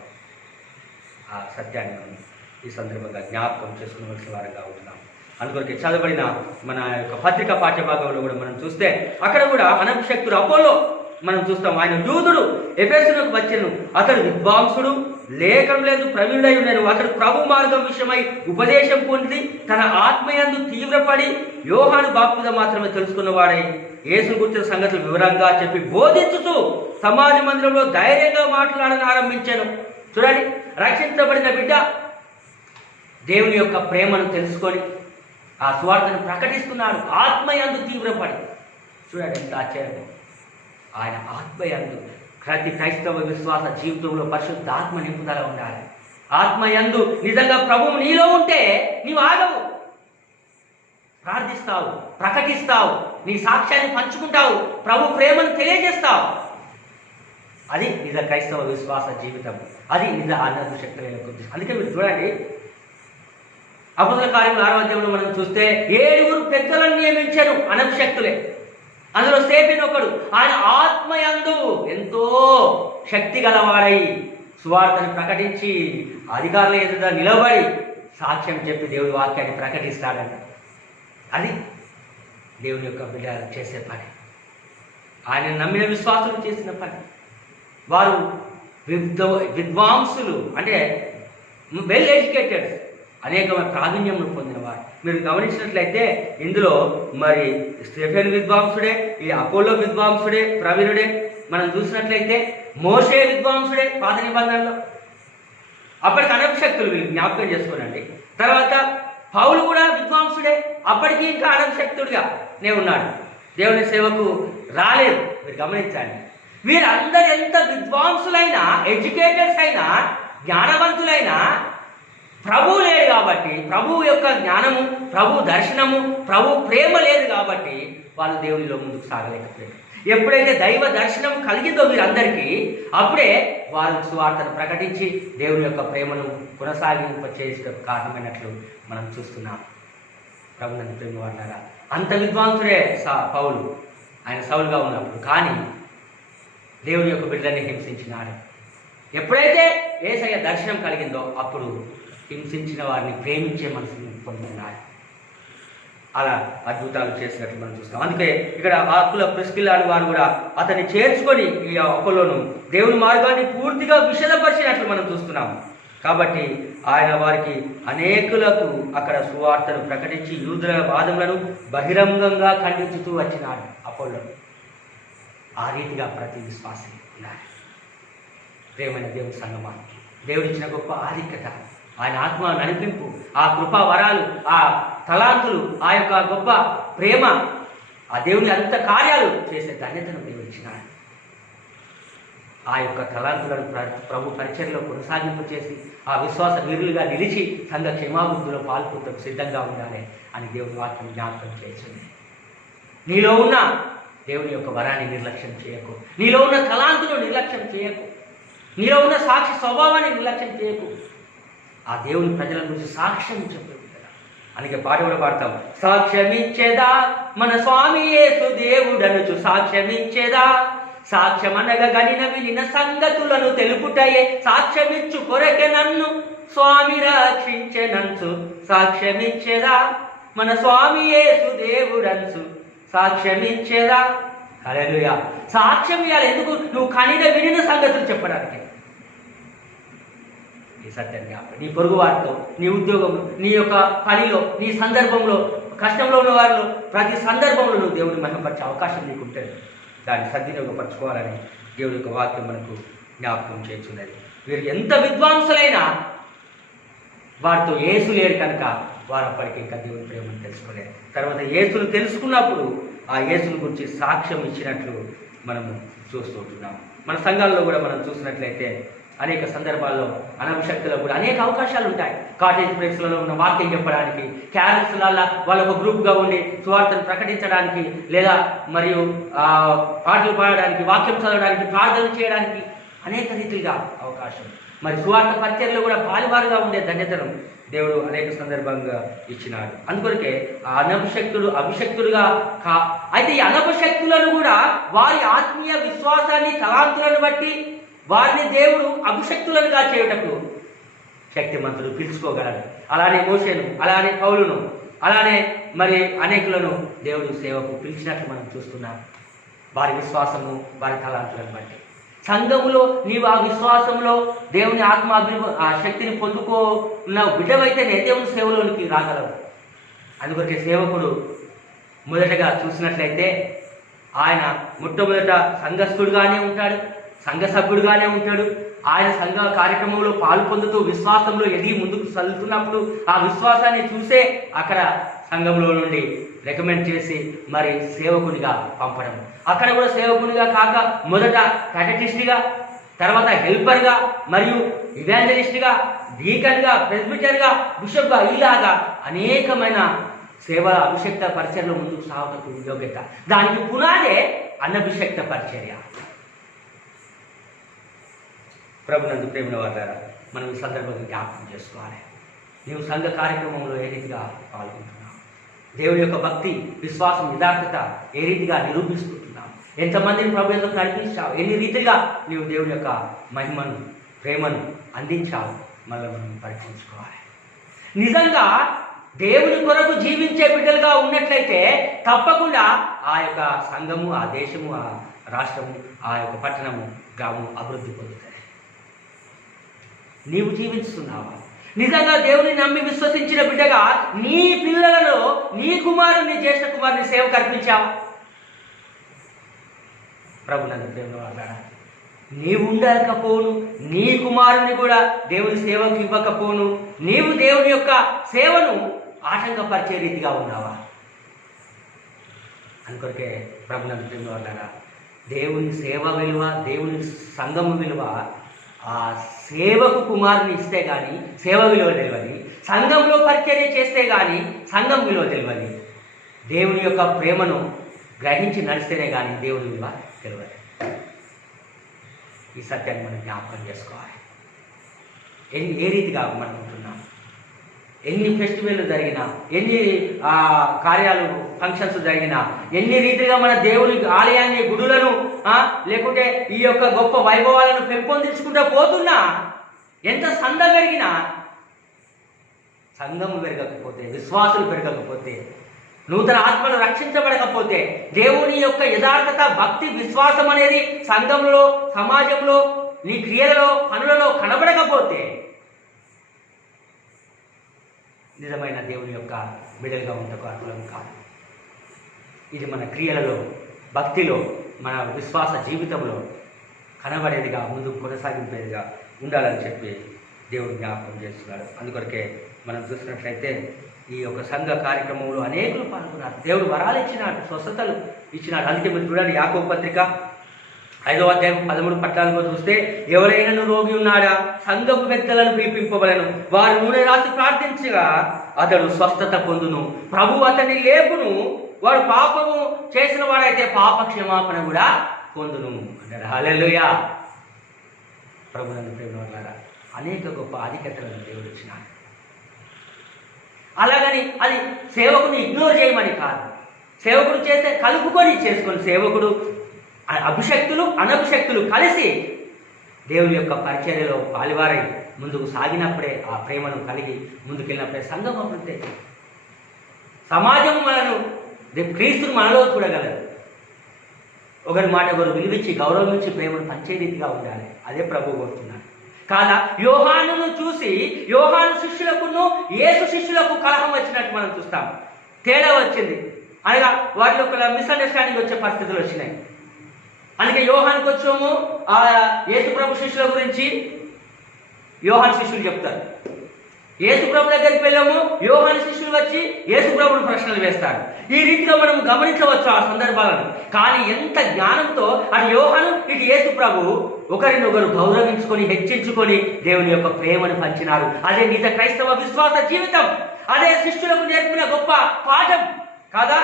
ఆ సత్యాన్ని మనం ఈ సందర్భంగా జ్ఞాపకం చేసుకునవలసిన వారంగా ఉంటున్నాం. అందుకొరకే చదవబడిన మన యొక్క పత్రిక పాఠ్యభాగంలో కూడా మనం చూస్తే అక్కడ కూడా అనంశక్తుడు అపోలో మనం చూస్తాం. ఆయన యూదుడు, ఎఫెసునకు వచ్చెను. అతడు విద్వాంసుడు, లేఖనం లేదు ప్రవీణుడై ఉన్నాడు. అతడు ప్రభు మార్గం విషయమై ఉపదేశం పొంది తన ఆత్మయందు తీవ్రపడి యోహాను బాప్తిజం మాత్రమే తెలుసుకున్నవాడై యేసును గురించిన సంగతులు వివరంగా చెప్పి బోధించుతూ సమాజ మందిరంలో ధైర్యంగా మాట్లాడని ఆరంభించాను. చూడండి, రక్షించబడిన బిడ్డ దేవుని యొక్క ప్రేమను తెలుసుకొని ఆ సువార్తను ప్రకటిస్తున్నాడు. ఆత్మయందు తీవ్రపడి. చూడండి ఎంత ఆశ్చర్యం. ఆయన ఆత్మయందు ప్రతి క్రైస్తవ విశ్వాస జీవితంలో పరిశుద్ధ ఆత్మ నింపుదల ఉండాలి. ఆత్మయందు నిజంగా ప్రభువు నీలో ఉంటే నీవు ఆగవు, ప్రార్థిస్తావు, ప్రకటిస్తావు, నీ సాక్ష్యాన్ని పంచుకుంటావు, ప్రభు ప్రేమను తెలియజేస్తావు. అది నిజ క్రైస్తవ విశ్వాస జీవితం. అది నిజ ఆనంద శక్తుల యొక్క. అందుకే మీరు చూడండి, అపోస్తల కార్యములు 6వ అధ్యాయంలో మనం చూస్తే 7 పెద్దలను నియమించారు అనంశక్తులే. అందులో స్టెఫెను ఒకడు. ఆయన ఆత్మయందు ఎంతో శక్తి గలవాడై సువార్తను ప్రకటించి అధికారుల ఎదుట నిలబడి సాక్ష్యం చెప్పి దేవుడి వాక్యాన్ని ప్రకటిస్తాడంట. అది దేవుని యొక్క బిడ్డ చేసే పని, ఆయన నమ్మిన విశ్వాసులు చేసిన పని. వారు విద్వాంసులు, అంటే వెల్ ఎడ్యుకేటెడ్, అనేకమైన ప్రావీణ్యములు పొందినవారు. మీరు గమనించినట్లయితే ఇందులో మరి స్టెఫెను విద్వాంసుడే, ఈ అపోలో విద్వాంసుడే, ప్రవీణుడే. మనం చూసినట్లయితే మోషే విద్వాంసుడే పాత నిబంధనలో. అప్పటికి అనభిషక్తులు, వీళ్ళు జ్ఞాపకం చేసుకోనండి. తర్వాత పౌలు కూడా విద్వాంసుడే, అప్పటికి ఇంకా అనభిషక్తుడిగానే ఉన్నాడు, దేవుని సేవకు రాలేదు. మీరు గమనించండి, వీరందరూ ఎంత విద్వాంసులైనా, ఎడ్యుకేటెడ్స్ అయినా, జ్ఞానవంతులైనా ప్రభువు లేడు కాబట్టి, ప్రభువు యొక్క జ్ఞానము, ప్రభు దర్శనము, ప్రభు ప్రేమ లేదు కాబట్టి వాళ్ళు దేవునిలో ముందుకు సాగలేకపోయారు. ఎప్పుడైతే దైవ దర్శనం కలిగిందో వీరందరికీ, అప్పుడే వారు సువార్తను ప్రకటించి దేవుని యొక్క ప్రేమను కొనసాగింప చేసే కారణమైనట్లు మనం చూస్తున్నాం. ప్రభువుని ప్రేమ వాడారా, అంత విద్వాంసుడే పౌలు, ఆయన సౌలుగా ఉన్నప్పుడు. కానీ దేవుని యొక్క బిడ్డలని హింసించినాడు. ఎప్పుడైతే యేసయ్య దర్శనం కలిగిందో అప్పుడు హింసించిన వారిని ప్రేమించే మనసుని పొందుతున్నాడు. అలా అద్భుతాలు చేసినట్లు మనం చూస్తాం. అందుకే ఇక్కడ ఆకుల ప్రిస్కిల్లాని వారు కూడా అతన్ని చేర్చుకొని ఈ అపోలోను దేవుని మార్గాన్ని పూర్తిగా విషదపరిచినట్లు మనం చూస్తున్నాం. కాబట్టి ఆయన వారికి అనేకులకు అక్కడ సువార్తను ప్రకటించి యూదుల వాదములను బహిరంగంగా ఖండించుతూ వచ్చినాడు అపోలో. ఆ రీతిగా ప్రతి విశ్వాసం ఉండాలి. ప్రేమైన దేవుని సంగమా, దేవుడిచ్చిన గొప్ప ఆధిక్యత, ఆయన ఆత్మ నడిపింపు, ఆ కృపా వరాలు, ఆ తలాంతులు, ఆ యొక్క గొప్ప ప్రేమ, ఆ దేవుని అంత కార్యాలు చేసే ధన్యతను దేవుడిచ్చినాడు. ఆ యొక్క తలాంతులను ప్రభు పరిచర్యలో కొనసాగింపు చేసి ఆ విశ్వాస వీరులుగా నిలిచి సంఘ క్షేమాభివృద్ధిలో పాల్గొనడానికి సిద్ధంగా ఉండాలి అని దేవుని వాక్యం జ్ఞాపకం చేసింది. నీలో ఉన్న దేవుని యొక్క వరాన్ని నిర్లక్ష్యం చేయకు, నీలో ఉన్న తలాంతును నిర్లక్ష్యం చేయకు, నీలో ఉన్న సాక్షి స్వభావాన్ని నిర్లక్ష్యం చేయకు. ఆ దేవుని ప్రజల గురించి సాక్ష్యం చెప్పు. అందుకే పాట కూడా పాడతాం, సాక్ష్యమిచ్చేదా మన స్వామి యేసు దేవుడనుచు సాక్ష్యమిచ్చేదా, సాక్ష్యమనగా గనిన వినిన సంగతులను తెలుపుటయే సాక్ష్యమిచ్చు కొరకే నన్ను స్వామి రక్షించెనంచు సాక్ష్యమిచ్చేదా మన స్వామి యేసు దేవుడనుచు సాక్ష్యమిచ్చేదా. హల్లెలూయా. సాక్ష్యం ఇవ్వాలి. ఎందుకు? నువ్వు కనిన వినిన సంగతులు చెప్పడానికి. ఈ సత్యం నీ పొరుగు వారితో, నీ ఉద్యోగంలో, నీ యొక్క పనిలో, నీ సందర్భంలో, కష్టంలో ఉన్న వారిలో ప్రతి సందర్భంలో నువ్వు దేవుని మహిమపరిచే అవకాశం నీకు ఉంటుంది. దాన్ని సద్వినియోగపరచుకోవాలని దేవుడి యొక్క వాక్యం మనకు జ్ఞాపకం చేస్తున్నది. వీరు ఎంత విద్వాంసులైనా వారితో యేసు లేరు కనుక వారు అప్పటికి ఇంకా దేవుని ప్రేమను తెలుసుకోలేరు. తర్వాత యేసును తెలుసుకున్నప్పుడు ఆ యేసుని గురించి సాక్ష్యం ఇచ్చినట్లు మనము చూస్తూ ఉంటున్నాము. మన సంఘాల్లో కూడా మనం చూసినట్లయితే అనేక సందర్భాల్లో అనభిషక్తుల్లో కూడా అనేక అవకాశాలు ఉంటాయి. కాటేజ్ ప్లేస్లలో ఉన్న వాక్యం చెప్పడానికి, క్యారెట్స్లలో వాళ్ళ ఒక గ్రూప్గా ఉండి సువార్తను ప్రకటించడానికి, లేదా మరియు పాటలు పాడడానికి, వాక్యం చదవడానికి, ప్రార్థన చేయడానికి అనేక రీతిగా అవకాశం. మరి సువార్త పరిచర్యలో కూడా పాలువారుగా ఉండే ధన్యతను దేవుడు అనేక సందర్భంగా ఇచ్చినాడు. అందుకొరకే ఆ అనభిషక్తుడు అభిషక్తుడుగా అయితే ఈ అనభిషక్తులను కూడా వారి ఆత్మీయ విశ్వాసాన్ని, తలాంతులను బట్టి వారిని దేవుడు అభిషక్తులనుగా చేయుటకు శక్తిమంతుడు పిలుచుకోగలడు. అలానే మోషేను, అలానే పౌలును, అలానే మరి అనేకులను దేవుడు సేవకు పిలిచినట్లు మనం చూస్తున్నాం. వారి విశ్వాసము, వారి తలాంతులను బట్టి సంఘములో నీవు ఆ విశ్వాసంలో దేవుని ఆత్మ ఆ శక్తిని పొందుకున్న బిడ్డవైతేనే దేవుని సేవలోనికి రాగలవు. అందుకొరకే సేవకుడు మొదటగా చూసినట్లయితే ఆయన మొట్టమొదట సంఘస్థుడుగానే ఉంటాడు, సంఘ సభ్యుడుగానే ఉంటాడు. ఆయన సంఘ కార్యక్రమంలో పాలు పొందుతూ విశ్వాసంలో ఎదిగి ముందుకు చల్లుతున్నప్పుడు ఆ విశ్వాసాన్ని చూసే అక్కడ సంఘంలో నుండి రికమెండ్ చేసి మరి సేవకునిగా పంపడం. అక్కడ కూడా సేవకునిగా కాక మొదట క్యాటటిస్ట్గా, తర్వాత హెల్పర్గా, మరియు ఇవాంజలిస్ట్గా, డీకన్గా, ప్రెస్బిటర్గా, బిషప్గా, ఇలాగా అనేకమైన సేవ అభిషక్త పరిచర్యలో ముందుకు సాగుటకు యోగ్యత. దానికి పునాదే అనభిషక్త పరిచర్య. ప్రభునందు ప్రేమ వాటారా, మనం ఈ సందర్భంగా జ్ఞాపకం చేసుకోవాలి. నీవు సంఘ కార్యక్రమంలో ఏ రీతిగా పాల్గొంటున్నావు? దేవుని యొక్క భక్తి, విశ్వాసం, యథార్థత ఏ రీతిగా నిరూపిస్తుంటున్నాం? ఎంతమందిని ప్రభు ఎందుకు నడిపించావు? ఎన్ని రీతిగా నీవు దేవుని యొక్క మహిమను, ప్రేమను అందించావు? మళ్ళీ మనం పరీక్షించుకోవాలి. నిజంగా దేవుని కొరకు జీవించే బిడ్డలుగా ఉన్నట్లయితే తప్పకుండా ఆ యొక్క సంఘము, ఆ దేశము, ఆ రాష్ట్రము, ఆ యొక్క పట్టణము, గ్రామం అభివృద్ధి పొందుతాయి. నీవు జీవిస్తున్నావా? నిజంగా దేవుని నమ్మి విశ్వసించిన బిడ్డగా నీ పిల్లలలో నీ కుమారుని, జ్యేష్ఠ కుమారుని సేవకు అర్పించావా? ప్రభు నన్ను దేవుని అన్నాడా, నీవు ఉండకపోను, నీ కుమారుని కూడా దేవుని సేవకు ఇవ్వకపోను, నీవు దేవుని యొక్క సేవను ఆటంకపరిచే రీతిగా ఉన్నావా? అందుకొరకే ప్రభు నన్ను దేవుని అన్నాడా, దేవుని సేవ విలువ, దేవుని సంఘము విలువ ఆ సేవకు కుమారుని ఇస్తే కానీ సేవ విలువ తెలియదు, సంఘంలో పరిచర్య చేస్తే కానీ సంఘం విలువ తెలియదు, దేవుని యొక్క ప్రేమను గ్రహించి నడిస్తేనే కానీ దేవుని విలువ తెలియదు. ఈ సత్యాన్ని మనం జ్ఞాపకం చేసుకోవాలి. ఏ రీతిగా మనం ఉంటున్నాం? ఎన్ని ఫెస్టివల్ జరిగినా, ఎన్ని కార్యాలు, ఫంక్షన్స్ జరిగినా, ఎన్ని రీతిగా మన దేవుని ఆలయాన్ని, గుడులను, లేకుంటే ఈ యొక్క గొప్ప వైభవాలను పెంపొందించుకుంటూ పోతున్నా, ఎంత సంఘ పెరిగినా, సంఘము పెరగకపోతే, విశ్వాసులు పెరగకపోతే, నూతన ఆత్మలు రక్షించబడకపోతే, దేవుని యొక్క యథార్థత, భక్తి, విశ్వాసం అనేది సంఘంలో, సమాజంలో, నీ క్రియలలో, పనులలో కనబడకపోతే నిజమైన దేవుని యొక్క బిడ్డలుగా ఉండకు అర్హులం కాదు. ఇది మన క్రియలలో, భక్తిలో, మన విశ్వాస జీవితంలో కనబడేదిగా, ముందుకు కొనసాగింపేదిగా ఉండాలని చెప్పి దేవుడు జ్ఞాపకం చేస్తున్నాడు. అందుకొరకే మనం చూసినట్లయితే ఈ యొక్క సంఘ కార్యక్రమంలో అనేకులు పాల్గొన్నారు. దేవుడు వరాలు ఇచ్చినాడు, స్వస్థతలు ఇచ్చినాడు. అందుకే మీరు చూడండి, యాకోబు పత్రిక 5వ అధ్యాయం 13-14 చూస్తే, ఎవరైనా రోగి ఉన్నాడా, సంఘపు పెద్దలను పిలిపింపబలను, వారు నూనె రాసి ప్రార్థించగా అతడు స్వస్థత పొందును, ప్రభు అతన్ని లేపును, వాడు పాపము చేసిన వాడైతే పాప క్షమాపణ కూడా పొందును అన్నాడు. హల్లెలూయా. ప్రభునందు ప్రేమ వాళ్ళారా, అనేక గొప్ప ఆధిక్యతలను దేవుడు ఇచ్చినాడు. అలాగని అది సేవకుని ఇగ్నోర్ చేయమని కాదు, సేవకుడు చేస్తే కలుపుకొని చేసుకొని, సేవకుడు అభిషక్తులు, అనభిషక్తులు కలిసి దేవుని యొక్క పరిచర్యలో పాలివారై ముందుకు సాగినప్పుడే, ఆ ప్రేమను కలిగి ముందుకెళ్ళినప్పుడే సంఘం అభివృద్ధి. సమాజం మనను, క్రీస్తును మనలో చూడగలరు. ఒకరి మాట ఒకరు విలువించి, గౌరవించి, ప్రేమను పంచే రీతిగా ఉండాలి. అదే ప్రభు కోరుతున్నాడు. కాదా, యోహానును చూసి యోహాను శిష్యులకును యేసు శిష్యులకు కలహం వచ్చినట్టు మనం చూస్తాం. తేడా వచ్చింది, అనగా వారిలో ఒక మిస్అండర్స్టాండింగ్ వచ్చే పరిస్థితులు వచ్చినాయి. అందుకే యోహానికి వచ్చాము, ఆ యేసు ప్రభు శిష్యుల గురించి యోహాను శిష్యులు చెప్తారు. యేసు ప్రభు దగ్గరికి వెళ్ళాము, యోహాను శిష్యులు వచ్చి యేసు ప్రభుని ప్రశ్నలు వేస్తారు. ఈ రీతిగా మనం గమనించవచ్చు ఆ సందర్భాలను. కానీ ఎంత జ్ఞానంతో అటు యోహాను, ఇటు యేసు ప్రభు ఒకరినొకరు గౌరవించుకొని, హెచ్చించుకొని దేవుని యొక్క ప్రేమను పంచినారు. అదే నిజ క్రైస్తవ విశ్వాస జీవితం. అదే శిష్యులకు నేర్పిన గొప్ప పాఠం కాదా?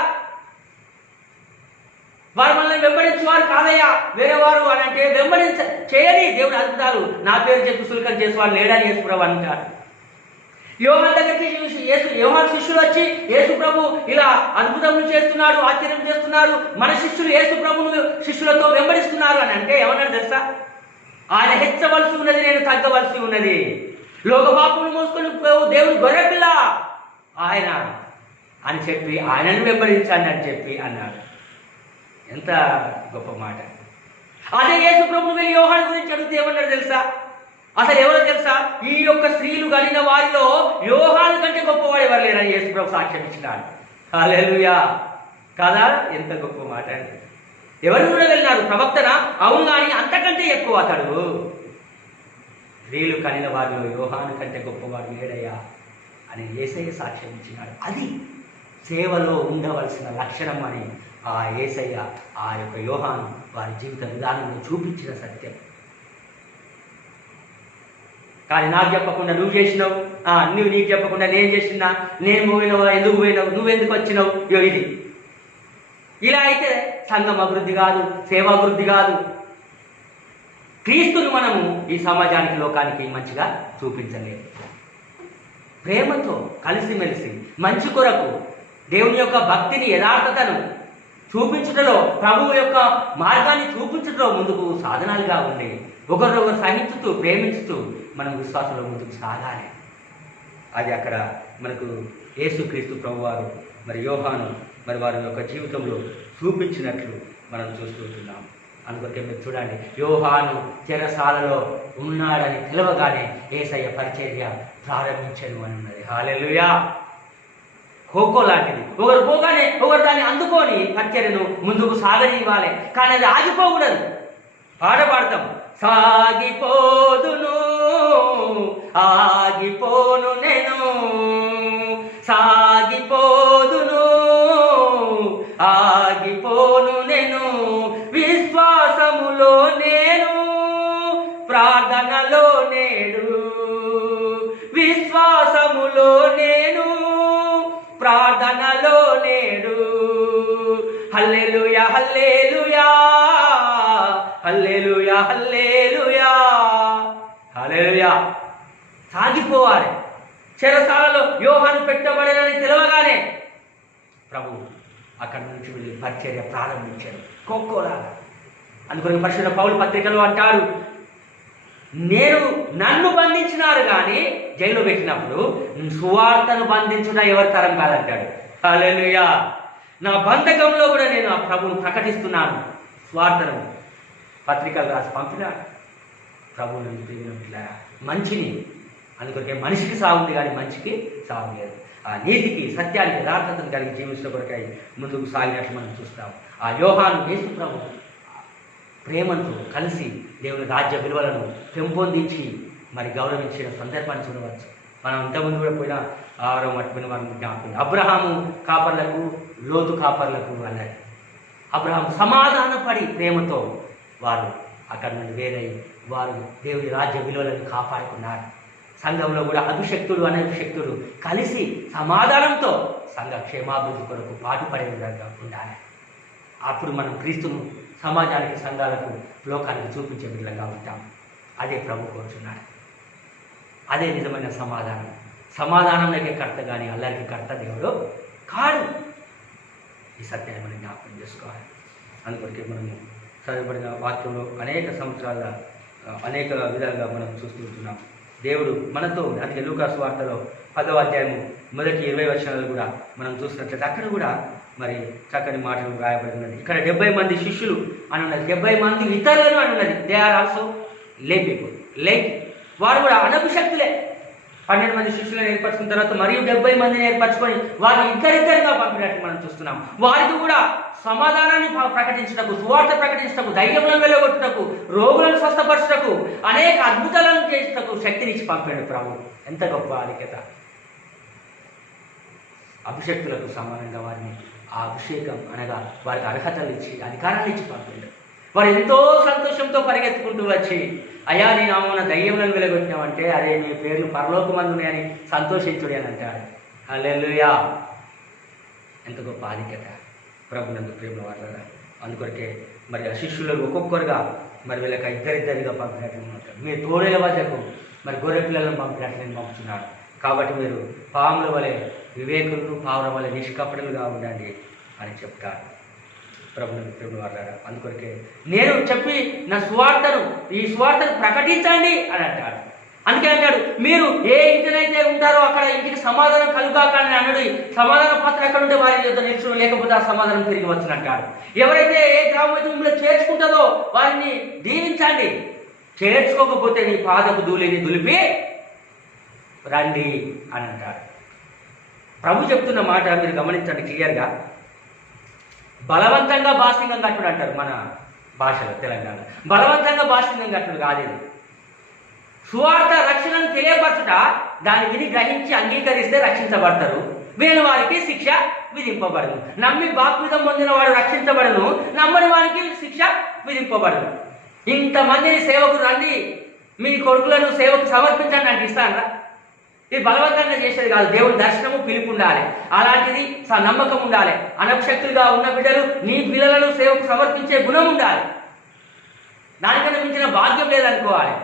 వారు మనల్ని వెంబడించేవారు కాదయ్యా, వేరేవారు అని అంటే చేయని దేవుని అద్భుతాలు, నా పేరు చెప్పి సుల్కం చేసేవారు లేడని యేసు ప్రభు అంటారు. యోహాను దగ్గరికి యోహాను శిష్యులు వచ్చి యేసు ప్రభు ఇలా అద్భుతములు చేస్తున్నారు, ఆశ్చర్యం చేస్తున్నారు, మన శిష్యులు యేసు ప్రభును శిష్యులతో వెంబడిస్తున్నారు అని అంటే ఏమన్నాడు తెలుసా? ఆయన హెచ్చవలసి ఉన్నది, నేను తగ్గవలసి ఉన్నది. లోకపాపములు మోసుకొని దేవుని గొర్రెపిల్ల ఆయన అని చెప్పి ఆయనను వెంబడించండి అని చెప్పి అన్నాడు. ఎంత గొప్ప మాట. అదే యేసు ప్రభువు వెళ్ళి యోహాను గురించి అడిగితే ఏమన్నాడు తెలుసా? అసలు ఎవరో తెలుసా? ఈ యొక్క స్త్రీలు కలిగిన వారిలో యోహాను కంటే గొప్పవాడు ఎవరు లేరని యేసు ప్రభు సాక్ష్యం ఇచ్చినాడు. హల్లెలూయా. కాదా? ఎంత గొప్ప మాట. ఎవరు కూడా వెళ్ళినారు? ప్రవక్తన? అవును, కానీ అంతకంటే ఎక్కువ అతడు. స్త్రీలు కలిగిన వారిలో యోహాను కంటే గొప్పవాడు లేడయ్యా అని యేసయ్య సాక్ష్యం ఇచ్చినాడు. అది సేవలో ఉండవలసిన లక్షణం అని ఆ యేసయ్య, ఆ యొక్క యోహాను వారి జీవిత విధానంలో చూపించిన సత్యం. కానీ నాకు చెప్పకుండా నువ్వు చేసినావు, నువ్వు నీకు చెప్పకుండా నేను చేసినా, నేను పోయినావు, ఎందుకు పోయినావు, నువ్వెందుకు వచ్చినావు, ఇది ఇలా అయితే సంఘం అభివృద్ధి కాదు, సేవాభివృద్ధి కాదు. క్రీస్తును మనము ఈ సమాజానికి, లోకానికి మంచిగా చూపించలేదు. ప్రేమతో కలిసిమెలిసి మంచి కొరకు దేవుని యొక్క భక్తిని, యథార్థతను చూపించడంలో, ప్రభువు యొక్క మార్గాన్ని చూపించడంలో ముందుకు సాధనాలుగా ఉండి ఒకరినొకరు సహించుతూ ప్రేమించుతూ మనం విశ్వాసంలో ముందుకు సాగాలి. అది అక్కడ మనకు యేసుక్రీస్తు ప్రభువారు మరి యోహాను మరి వారి యొక్క జీవితంలో చూపించినట్లు మనం చూస్తుంటున్నాం. అందుకే మీరు చూడండి, యోహాను చెరసాలలో ఉన్నాడని తెలవగానే యేసయ్య పరిచర్య ప్రారంభించను అని ఉన్నది. హల్లెలూయా. ఖోఖో లాంటిది, ఒకరు పోగానే ఒకరు దాన్ని అందుకొని పరిచర్యను ముందుకు సాగనివ్వాలి. కానీ అది ఆగిపోకూడదు. పాట పాడతాం, సాగిపోదును ఆగిపోను నేను, సాగిపోదును ఆగిపోను నేను, విశ్వాసములో నేను ప్రార్థనలో నేడు, విశ్వాసములో నేను ప్రార్థనలో నేడు. హల్లెలూయా హల్లెలూయా హల్లెలూయా హల్లెలూయా హల్లెలూయా. సాగిపోవాలి. చెరసాలలో యోహాను పెట్టబడేదని తెలవగానే ప్రభు అక్కడి నుంచి వెళ్ళి పరిచర్య ప్రారంభించారు ఖోఖోలాగా. అందుకని పరిశుద్ధ పౌలు పత్రికలు అంటారు, నన్ను బంధించినారు కానీ జైలు పెట్టినప్పుడు సువార్తను బంధించుట ఎవరి తరం కాదంటాడు. హల్లెలూయా. నా బంధకంలో కూడా నేను ఆ ప్రభువును ప్రకటిస్తున్నాను, స్వార్థను పత్రికలు రాసి పంపినాడు. ప్రభువుని మంచిని, అందుకొరకే మనిషికి సాగుంది కానీ మంచికి సాగు లేదు. ఆ నీతికి, సత్యానికి, యథార్థతను కలిగి జీవించడం కొరకై ముందుకు సాగినట్లు మనం చూస్తాం. ఆ యోహాను యేసు ప్రభు ప్రేమతో కలిసి దేవుని రాజ్య విలువలను పెంపొందించి మరి గౌరవించిన సందర్భాన్ని చూడవచ్చు. మనం ఇంతకుముందు కూడా పోయిన 6వ మట్టుకుని వారిని జ్ఞాపకం, అబ్రహాము కాపర్లకు లోతు కాపర్లకు అన్నది. అబ్రహాము సమాధానపడి ప్రేమతో వారు అక్కడి నుండి వేరై వారు దేవుని రాజ్య విలువలను కాపాడుకున్నారు. సంఘంలో కూడా అభిషక్తుడు అనభిషక్తుడు కలిసి సమాధానంతో సంఘ క్షేమాభివృద్ధి కొరకు పాటుపడే విధంగా ఉండాలి. అప్పుడు మనం క్రీస్తును సమాజానికి, సంఘాలకు, లోకానికి చూపించే విధంగా ఉంటాం. అదే ప్రభు కోరుచున్నాడు. అదే నిజమైన సమాధానం. సమాధానంలోకి కర్త కానీ అల్లరికి కర్త దేవుడు కాడు. ఈ సత్యాన్ని మనం జ్ఞాపకం చేసుకోవాలి. అందుకొరకే మనము చదవబడిన వాక్యంలో అనేక సంవత్సరాల అనేక విధాలుగా మనం చూస్తుంటున్నాం. దేవుడు మనతో, అందుకే లూకాసు వార్తలో 10వ అధ్యాయము మొదటి 20 వచనాలు కూడా మనం చూసినట్లయితే అక్కడ కూడా మరి చక్కని మాటలు రాయబడి ఉన్నది. ఇక్కడ 70 మంది శిష్యులు అని ఉన్నది, 70 మంది ఇతరులను అని ఉన్నది. దే ఆర్ ఆల్సో లే పీపుల్, లేక్. వారు కూడా అనభిషక్తులే. 12 మంది శిష్యులను ఏర్పరచుకున్న తర్వాత మరియు 70 మందిని ఏర్పరచుకొని వారు ఇద్దరిద్దరిగా పంపినట్టు మనం చూస్తున్నాం. వారికి కూడా సమాధానాన్ని ప్రకటించటకు, సువార్త ప్రకటించటకు, ధైర్యంలో వెళ్ళగొట్టుటకు, రోగులను స్వస్థపరచుటకు, అనేక అద్భుతాలను చేయుటకు శక్తినిచ్చి పంపాడు ప్రభు. ఎంత గొప్ప ఆధిక్యత! అభిషక్తులకు సమానంగా వారిని ఆ అభిషేకం అనగా వారికి అర్హతలు ఇచ్చి, అధికారాలు ఇచ్చి పంపాడు. వారు ఎంతో సంతోషంతో పరిగెత్తుకుంటూ వచ్చి, అయ్యా నేను ఆమె దయ్యంలను వెలగొట్టినామంటే, అరే మీ పేర్లు పరలోకమందున్నాయని సంతోషించుడి అని అంటాడు. హల్లెలూయా. ఎంత గొప్ప ఆధిక్యత ప్రభునందు ప్రేమ వాళ్ళ. అందుకొరకే మరి ఆ శిష్యులు ఒక్కొక్కరుగా మరి వీళ్ళకి ఇద్దరిద్దరిగా పంపినట్లు ఉంటారు. మీరు తోడేల వద్దకు మరి గొర్రె పిల్లలను పంపినట్లు నేను పంపుతున్నాను. కాబట్టి మీరు పాముల వలె వివేకులు, పావుల వలె నిష్కపటులుగా ఉండండి అని చెప్తారు ప్రభునందు ప్రేమ వాళ్ళ. అందుకొరకే నేను చెప్పి నా ఈ స్వార్థను ప్రకటించండి అని అంటాడు. అందుకే అంటాడు, మీరు ఏ ఇంటినైతే ఉంటారో అక్కడ ఇంటికి సమాధానం కలుగాక అని అన్నాడు. సమాధాన పాత్ర ఎక్కడ ఉంటే వారి యొక్క నిరీక్షణ, లేకపోతే ఆ సమాధానం తిరిగి వచ్చినట్టాడు. ఎవరైతే ఏ గ్రామంలో చేర్చుకుంటుందో వారిని దీవించండి, చేర్చుకోకపోతే నీ పాదకు ధూళిని దులిపి రండి అని అంటాడు. ప్రభు చెప్తున్న మాట మీరు గమనించండి క్లియర్గా. బలవంతంగా బాసింగం కట్టుడు అంటారు మన భాషలో, తెలంగాణ. బలవంతంగా బాసింగం కట్టుడు కాదు. సువార్త రక్షణను తెలియపరచుట, దాని విని గ్రహించి అంగీకరిస్తే రక్షించబడతారు. వీళ్ళ వారికి శిక్ష విధింపబడను. నమ్మి బాప్తిసం పొందిన వాడు రక్షించబడను, నమ్మని వారికి శిక్ష విధింపబడను. ఇంతమందిని సేవకు రండి, మీ కొడుకులను సేవకు సమర్పించండి అంటే ఇస్తానరా? ఇది బలవంతంగా చేసేది కాదు. దేవుని దర్శనము, పిలుపు ఉండాలి. అలాంటిది నమ్మకం ఉండాలి. అనభిషక్తులుగా ఉన్న బిడ్డలు నీ పిల్లలను సేవకు సమర్పించే గుణం ఉండాలి. దానికన్నా మించిన భాగ్యం లేదనుకోవాలి.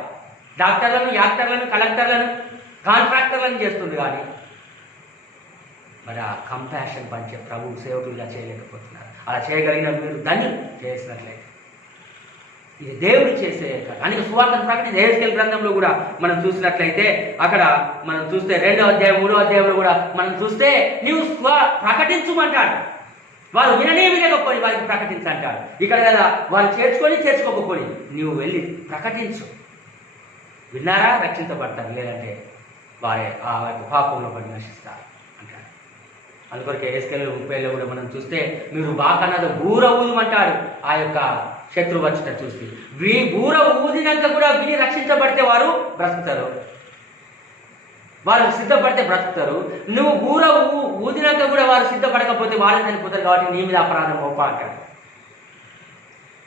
డాక్టర్లను, యాక్టర్లను, కలెక్టర్లను, కాంట్రాక్టర్లను చేస్తుంది కానీ మరి ఆ కంపాషన్ పంచే ప్రభు సేవకులుగా చేయలేకపోతున్నారు. అలా చేయగలిగిన మీరు ధన్యులు చేసినట్లయితే. ఇది దేవుడు చేసే అనేక సువార్తను ప్రకటించి యెహెజ్కేలు గ్రంథంలో కూడా మనం చూసినట్లయితే అక్కడ మనం చూస్తే 2వ అధ్యాయం 3వ అధ్యాయంలో కూడా మనం చూస్తే నీవు ప్రకటించుమంటాడు. వారు వినకపోయి వారికి ప్రకటించంటాడు. ఇక్కడ కదా వారు చేర్చుకోకపోయి నీవు వెళ్ళి ప్రకటించు. విన్నారా రక్షించబడతారు, లేదంటే వారే ఆ యొక్క పాపంలో పడి నశిస్తారు అంటాడు. అందుకొరకే యెహెజ్కేలు 30లో కూడా మనం చూస్తే మీరు బాకన్నది బూర ఊదమంటాడు. ఆ యొక్క శత్రువు వచ్చట చూసి బూర ఊదినాక కూడా విని రక్షించబడితే వారు బ్రతుకుతారు, వారు సిద్ధపడితే బ్రతుకుతారు. నువ్వు బూర ఊదినాక కూడా వారు సిద్ధపడకపోతే వారు చనిపోతారు. కాబట్టి నీ మీద అపరాధం మోప అంటాడు.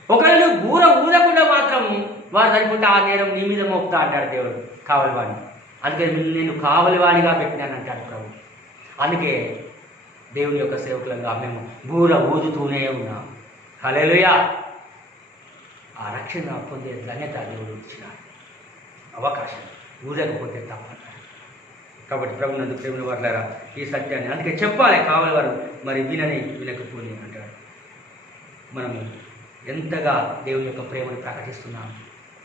ఒకవేళ నువ్వు బూర ఊదకుండా మాత్రం వారు చనిపోతే ఆ నేరం నీ మీద మోపుతా అంటాడు దేవుడు కావలివాణి. అందుకే నేను కావలివాణిగా పెట్టినాను అంటాడు ప్రభు. అందుకే దేవుని యొక్క సేవకులంగా మేము బూర ఊదుతూనే ఉన్నాం. హల్లెలూయా. ఆ రక్షణ పొందే ధన్యత దేవుడు ఇచ్చిన అవకాశం ఊదకపోతే తప్పంటాడు. కాబట్టి ప్రభునందు ప్రేమల వారులారా ఈ సత్యాన్ని అందుకే చెప్పాలి. కావాలి వారు మరి వినకపోని అంటాడు. మనము ఎంతగా దేవుని యొక్క ప్రేమను ప్రకటిస్తున్నాం,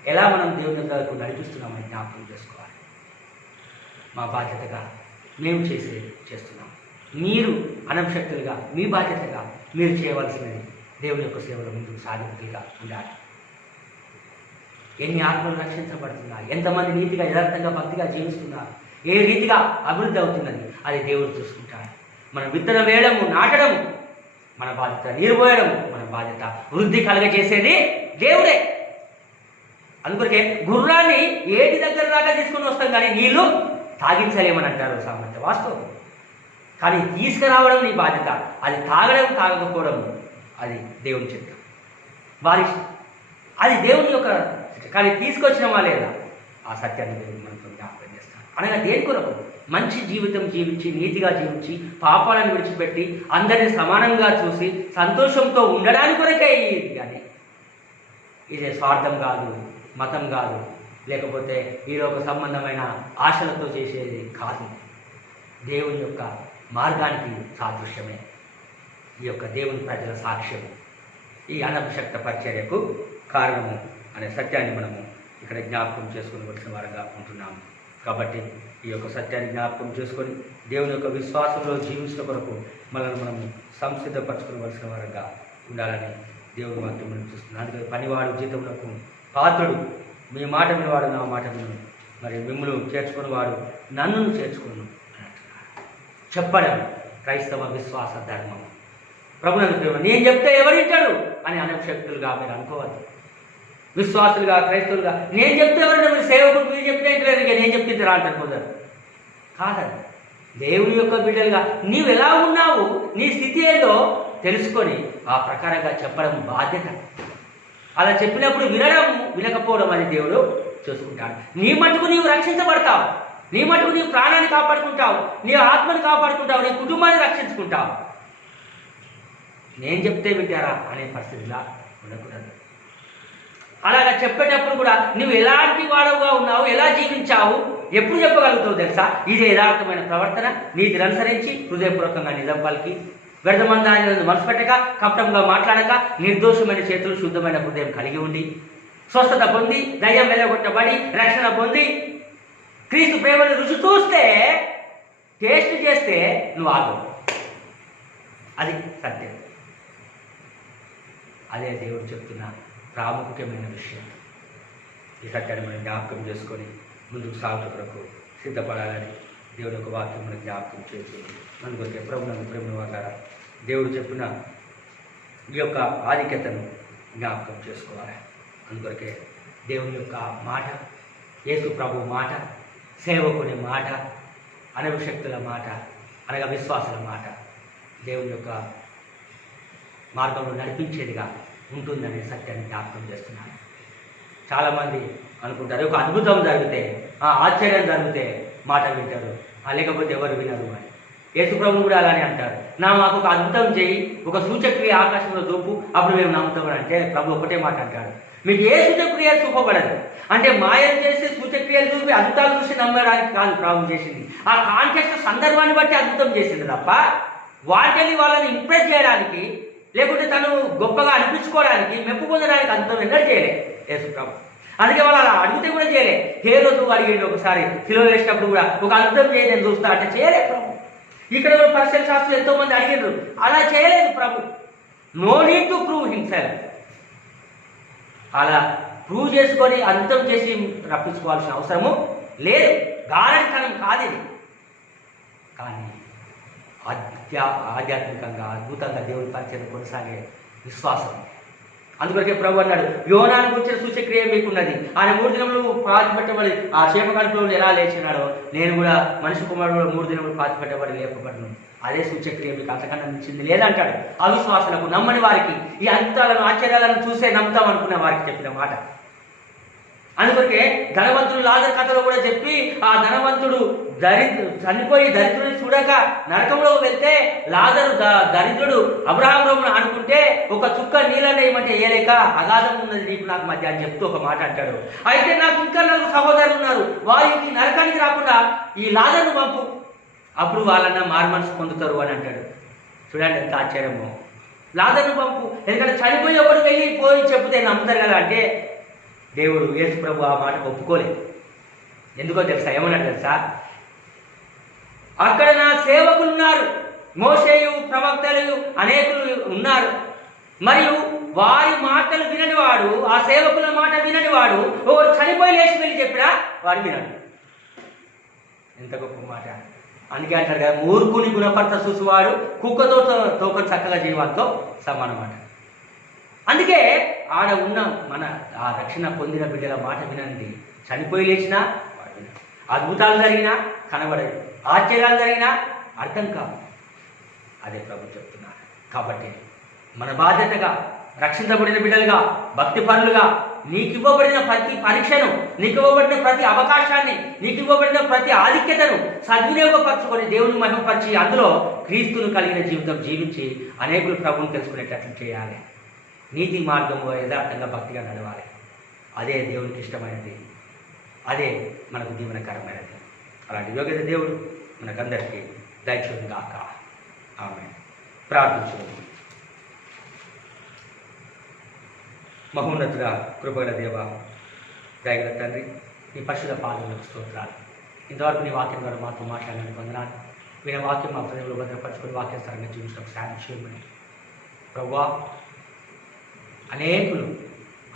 ఎలా మనం దేవుని యొక్కకు నడిపిస్తున్నామని జ్ఞాపకం చేసుకోవాలి. మా బాధ్యతగా మేము చేస్తున్నాం. మీరు అనంశక్తులుగా మీ బాధ్యతగా మీరు చేయవలసినది దేవుని యొక్క సేవలో ముందుకు సాధితులుగా ఉండాలి. ఎన్ని ఆత్మలు రక్షించబడుతున్నారు, ఎంతమంది నీతిగా యథార్థంగా భక్తిగా జీవిస్తున్నారు, ఏ రీతిగా అభివృద్ధి అవుతున్నది అది దేవుడు చూసుకుంటాడు. మనం విత్తనం వేయడము, నాటడము మన బాధ్యత, నీరు పోయడము మన బాధ్యత, వృద్ధి కలగజేసేది దేవుడే. అందుకొరకే గుర్రాన్ని ఏటి దగ్గర దాకా తీసుకుని వస్తాం, కానీ నీళ్లు తాగించలేమని అంటారు సామర్థ్య వాస్తవం. కానీ తీసుకురావడం నీ బాధ్యత, అది తాగడం తాగకపోవడం అది దేవుని చిత్తం, వారి అది దేవుని యొక్క. కానీ తీసుకొచ్చినమా లేదా ఆ సత్యాన్ని దేవుడు మనతో జ్ఞాపకం చేస్తాడు. అనగా దేని కొరకు? మంచి జీవితం జీవించి, నీతిగా జీవించి, పాపాలను విడిచిపెట్టి అందరినీ సమానంగా చూసి సంతోషంతో ఉండడానికి కొరకే ఇది. కానీ ఇదే స్వార్థం కాదు, మతం కాదు, లేకపోతే ఈ లోక సంబంధమైన ఆశలతో చేసేది కాదు. దేవుని యొక్క మార్గానికి సాదృశ్యమే ఈ యొక్క దేవుని ప్రజల సాక్ష్యం, ఈ అనభిషక్త పరిచర్యకు కారణము అనే సత్యాన్ని మనము ఇక్కడ జ్ఞాపకం చేసుకోవలసిన వారంగా ఉంటున్నాము. కాబట్టి ఈ యొక్క సత్యాన్ని జ్ఞాపకం చేసుకొని దేవుని యొక్క విశ్వాసంలో జీవించిన కొరకు మనల్ని మనము సంసిద్ధపరచుకోవలసిన వారంగా ఉండాలని దేవుని వాక్యం మనం చూస్తున్నాం. అందుకే పనివాడు జీతములకు పాత్రుడు, మీ మాట వినివాడు నా మాట విను, మరి మిమ్మల్ని చేర్చుకుని వాడు నన్ను చేర్చుకును అన్నట్టున్నారు. చెప్పడం క్రైస్తవ విశ్వాస ధర్మం. ప్రభునందు ప్రేమ నేను చెప్తే ఎవరింటాడు అని అనభిషక్తులుగా మీరు అనుకోవద్దు. విశ్వాసులుగా, క్రైస్తవులుగా నేను చెప్తే ఎవరైనా మీరు సేవకుడు మీరు చెప్తే లేదు, నేను చెప్తే రా అంటారు కుదరదు. కాదండి, దేవుని యొక్క బిడ్డలుగా నీవు ఎలా ఉన్నావు, నీ స్థితి ఏదో తెలుసుకొని ఆ ప్రకారంగా చెప్పడం బాధ్యత. అలా చెప్పినప్పుడు వినడం వినకపోవడం అని దేవుడు చూసుకుంటాడు. నీ మటుకు నీవు రక్షించబడతావు, నీ మటుకు నీ ప్రాణాన్ని కాపాడుకుంటావు, నీ ఆత్మని కాపాడుకుంటావు, నీ కుటుంబాన్ని రక్షించుకుంటావు. నేను చెప్తే వింటారా అనే పరిస్థితిలా ఉండకూడదు. అలాగా చెప్పేటప్పుడు కూడా నువ్వు ఎలాంటి వాడవుగా ఉన్నావు, ఎలా జీవించావు, ఎప్పుడు చెప్పగలుగుతావు తెలుసా? ఇదే యథార్థమైన ప్రవర్తన, నీతిని అనుసరించి హృదయపూర్వకంగా నిజం పలికి, వ్యర్థమందాన్ని మనసు పెట్టక, కపటంగా మాట్లాడక, నిర్దోషమైన చేతులు, శుద్ధమైన హృదయం కలిగి ఉండి, స్వస్థత పొంది, దయ్యం వెలగొట్టబడి, రక్షణ పొంది, క్రీస్తు ప్రేమను రుచి చూస్తే, టేస్ట్ చేస్తే నువ్వు ఆగు. అది సత్యం. అదే దేవుడు చెప్తున్న ప్రాముఖ్యమైన విషయం. ఈ సత్యాన్ని మనం జ్ఞాపకం చేసుకొని ముందుకు సాగుతూ కొరకు సిద్ధపడాలని దేవుని యొక్క వాక్యం మనం జ్ఞాపకం చేసుకుని అందుకొరకే ప్రేమ వాళ్ళ దేవుడు చెప్పిన ఈ యొక్క ఆధిక్యతను జ్ఞాపకం చేసుకోవాలి. అందుకొరకే దేవుని యొక్క మాట, యేసు ప్రభు మాట, సేవకుని మాట, అనభిషక్తుల మాట, అనగా విశ్వాసుల మాట దేవుని యొక్క మార్గంలో నడిపించేదిగా ఉంటుందనే సత్యాన్ని జ్ఞాపకం చేస్తున్నాను. చాలామంది అనుకుంటారు ఒక అద్భుతం జరిగితే, ఆశ్చర్యం జరిగితే మాట వింటారు, లేకపోతే ఎవరు వినరు అని. యేసుప్రభుని కూడా అలానే అంటారు. మాకు ఒక అద్భుతం చేయి, ఒక సూచక్రియ ఆకాశంలో చూపు, అప్పుడు మేము నమ్ముతామని అంటే ప్రభు ఒకటే మాట అంటాడు, మీకు ఏ సూచక్రియ చూపబడదు. అంటే మాయలు చేసి సూచక్రియలు చూపి అద్భుతాలు చూసి నమ్మడానికి కాదు ప్రభు చేసింది. ఆ కాంటెక్స్ట్ సందర్భాన్ని బట్టి అద్భుతం చేసింది తప్ప వాటిని వాళ్ళని ఇంప్రెస్ చేయడానికి, లేకుంటే తను గొప్పగా అనిపించుకోవడానికి, మెప్పు పొందడానికి అద్భుతం ఎన్నడూ చేయలే యేసు ప్రభు. అందుకే వాళ్ళు అలా అడిగితే కూడా చేయలే. హేరోదు అడిగిండు ఒకసారి సిలువ వేసినప్పుడు కూడా, ఒక అద్భుతం చేయి నేను చూస్తా అంటే చేయలే ప్రభు. ఇక్కడ కూడా పరిశీలన శాస్త్రులు ఎంతో మంది అడిగారు, అలా చేయలేదు Prabhu. No need to prove himself. అలా ప్రూవ్ చేసుకొని అద్భుతం చేసి రప్పించుకోవాల్సిన అవసరము లేదు. గారడితనం కాదు ఇది. కానీ ఆధ్యాత్మికంగా అద్భుతంగా దేవుడి పరిచయం కొనసాగే విశ్వాసం. అందుకొరకే ప్రభు అన్నాడు, యోనాను గురించిన సూచక్రియ మీకున్నది. ఆయన 3 దినములు పాతిపెట్టబడి ఆ చేప కడుపులో ఎలా లేచినాడో నేను కూడా మనిషి కుమారుడు 3 దినములు పాతిపెట్టబడి లేపబడను. అదే సూచక్రియ మీకు అంతకన్నా మించింది లేదంటాడు. అవిశ్వాసులకు, నమ్మని వారికి, ఈ అద్భుతాలను ఆశ్చర్యాలను చూసే నమ్ముతాం అనుకున్న వారికి చెప్పిన మాట. అందుకొరకే ధనవంతుడు లాజరు కథలో కూడా చెప్పి, ఆ ధనవంతుడు చనిపోయి దరిద్రుడిని చూడక నరకంలో వెళ్తే లాజరు దరిద్రుడు అబ్రహామును అనుకుంటే ఒక చుక్క నీళ్ళని ఏమంటే ఏలేక అగాధం ఉన్నది నీకు నాకు మధ్య అని చెప్తూ ఒక మాట అంటాడు. అయితే నాకు ఇంకా 4 సహోదరులు ఉన్నారు, వారికి నరకానికి రాకుండా ఈ లాజరును పంపు, అప్పుడు వాళ్ళన్న మారు మనసు పొందుతారు అని అంటాడు. చూడండి ఎంత ఆశ్చర్యమో. లాజరును పంపు, ఎందుకంటే చనిపోయి ఒకడు వెళ్ళి పోయి చెప్తే నమ్ముతారు కదా అంటే దేవుడు యేసు ప్రభు ఆ మాట ఒప్పుకోలేదు. ఎందుకో తెలుసా? ఏమన్నాడు తెలుసా? అక్కడ నా సేవకులు ఉన్నారు, మోషేయు ప్రవక్తలు అనేకులు ఉన్నారు, మరియు వారి మాటలు విననివాడు, ఆ సేవకుల మాట విననివాడు ఒకడు చనిపోయి లేచి వెళ్ళి చెప్పినా వాడు వినడు. ఎంత గొప్ప మాట. అందుకే అంటారు కదా, మూర్ఖుని గుణపర్త చూసేవాడు కుక్కతో తోకని చక్కగా జీవాలతో సమానమాట. అందుకే ఆడ ఉన్న మన ఆ రక్షణ పొందిన బిడ్డల మాట వినండి. చనిపోయి లేచినా వాడు వినడు, అద్భుతాలు జరిగినా కనబడదు, ఆశ్చర్యాలు జరిగినా అర్థం కాదు. అదే ప్రభు చెప్తున్నారు. కాబట్టి మన బాధ్యతగా రక్షించబడిన బిడ్డలుగా, భక్తి పరులుగా, నీకు ఇవ్వబడిన ప్రతి పరీక్షను, నీకు ఇవ్వబడిన ప్రతి అవకాశాన్ని, నీకు ఇవ్వబడిన ప్రతి ఆధిక్యతను సద్వినియోగపరచుకొని దేవుని మహిమపరిచి అందులో క్రీస్తును కలిగిన జీవితం జీవించి అనేకులు ప్రభువును తెలుసుకునేటట్లు చేయాలి. నీతి మార్గంలో యథార్థంగా భక్తిగా నడవాలి. అదే దేవునికి ఇష్టమైనది, అదే మనకు దీవెనకరమైనది. అలాంటి యోగ్యత దేవుడు మనకందరికీ దయచేయును గాక. ఆమేన్. ప్రార్థించుకుందాం. మహోన్నతుడా, కృపగల దేవ, దయగల తండ్రి, నీ పరిశుద్ధ పాదములకు స్తోత్రాలు. ఇంతవరకు నీ వాక్యం ద్వారా మాతో మాట్లాడిన వందనాలు. విన వాక్యం మా ప్రజలు భద్రపరచుకొని వాక్యానుసారంగా జీవించడం సాయం చేయమని ప్రభువా, అనేకులు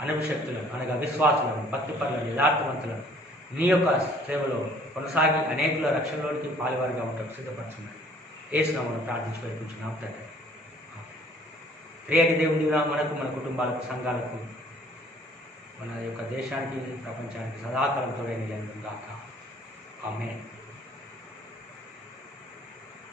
అనభిషక్తులను అనగా విశ్వాసులను, భక్తిపరులను, యథార్థవంతులను నీ యొక్క సేవలో కొనసాగి అనేకుల రక్షణలోనికి పాలువారిగా ఉండటం సిద్ధపడుతున్నాను. ఏసునామమున ప్రార్థించి వేడుకుంటున్నాం తండ్రి. ప్రియటి దేవుని మనకు, మన కుటుంబాలకు, సంఘాలకు, మన యొక్క దేశానికి, ప్రపంచానికి సదాకాలం తోడైన గాక. ఆమేన్.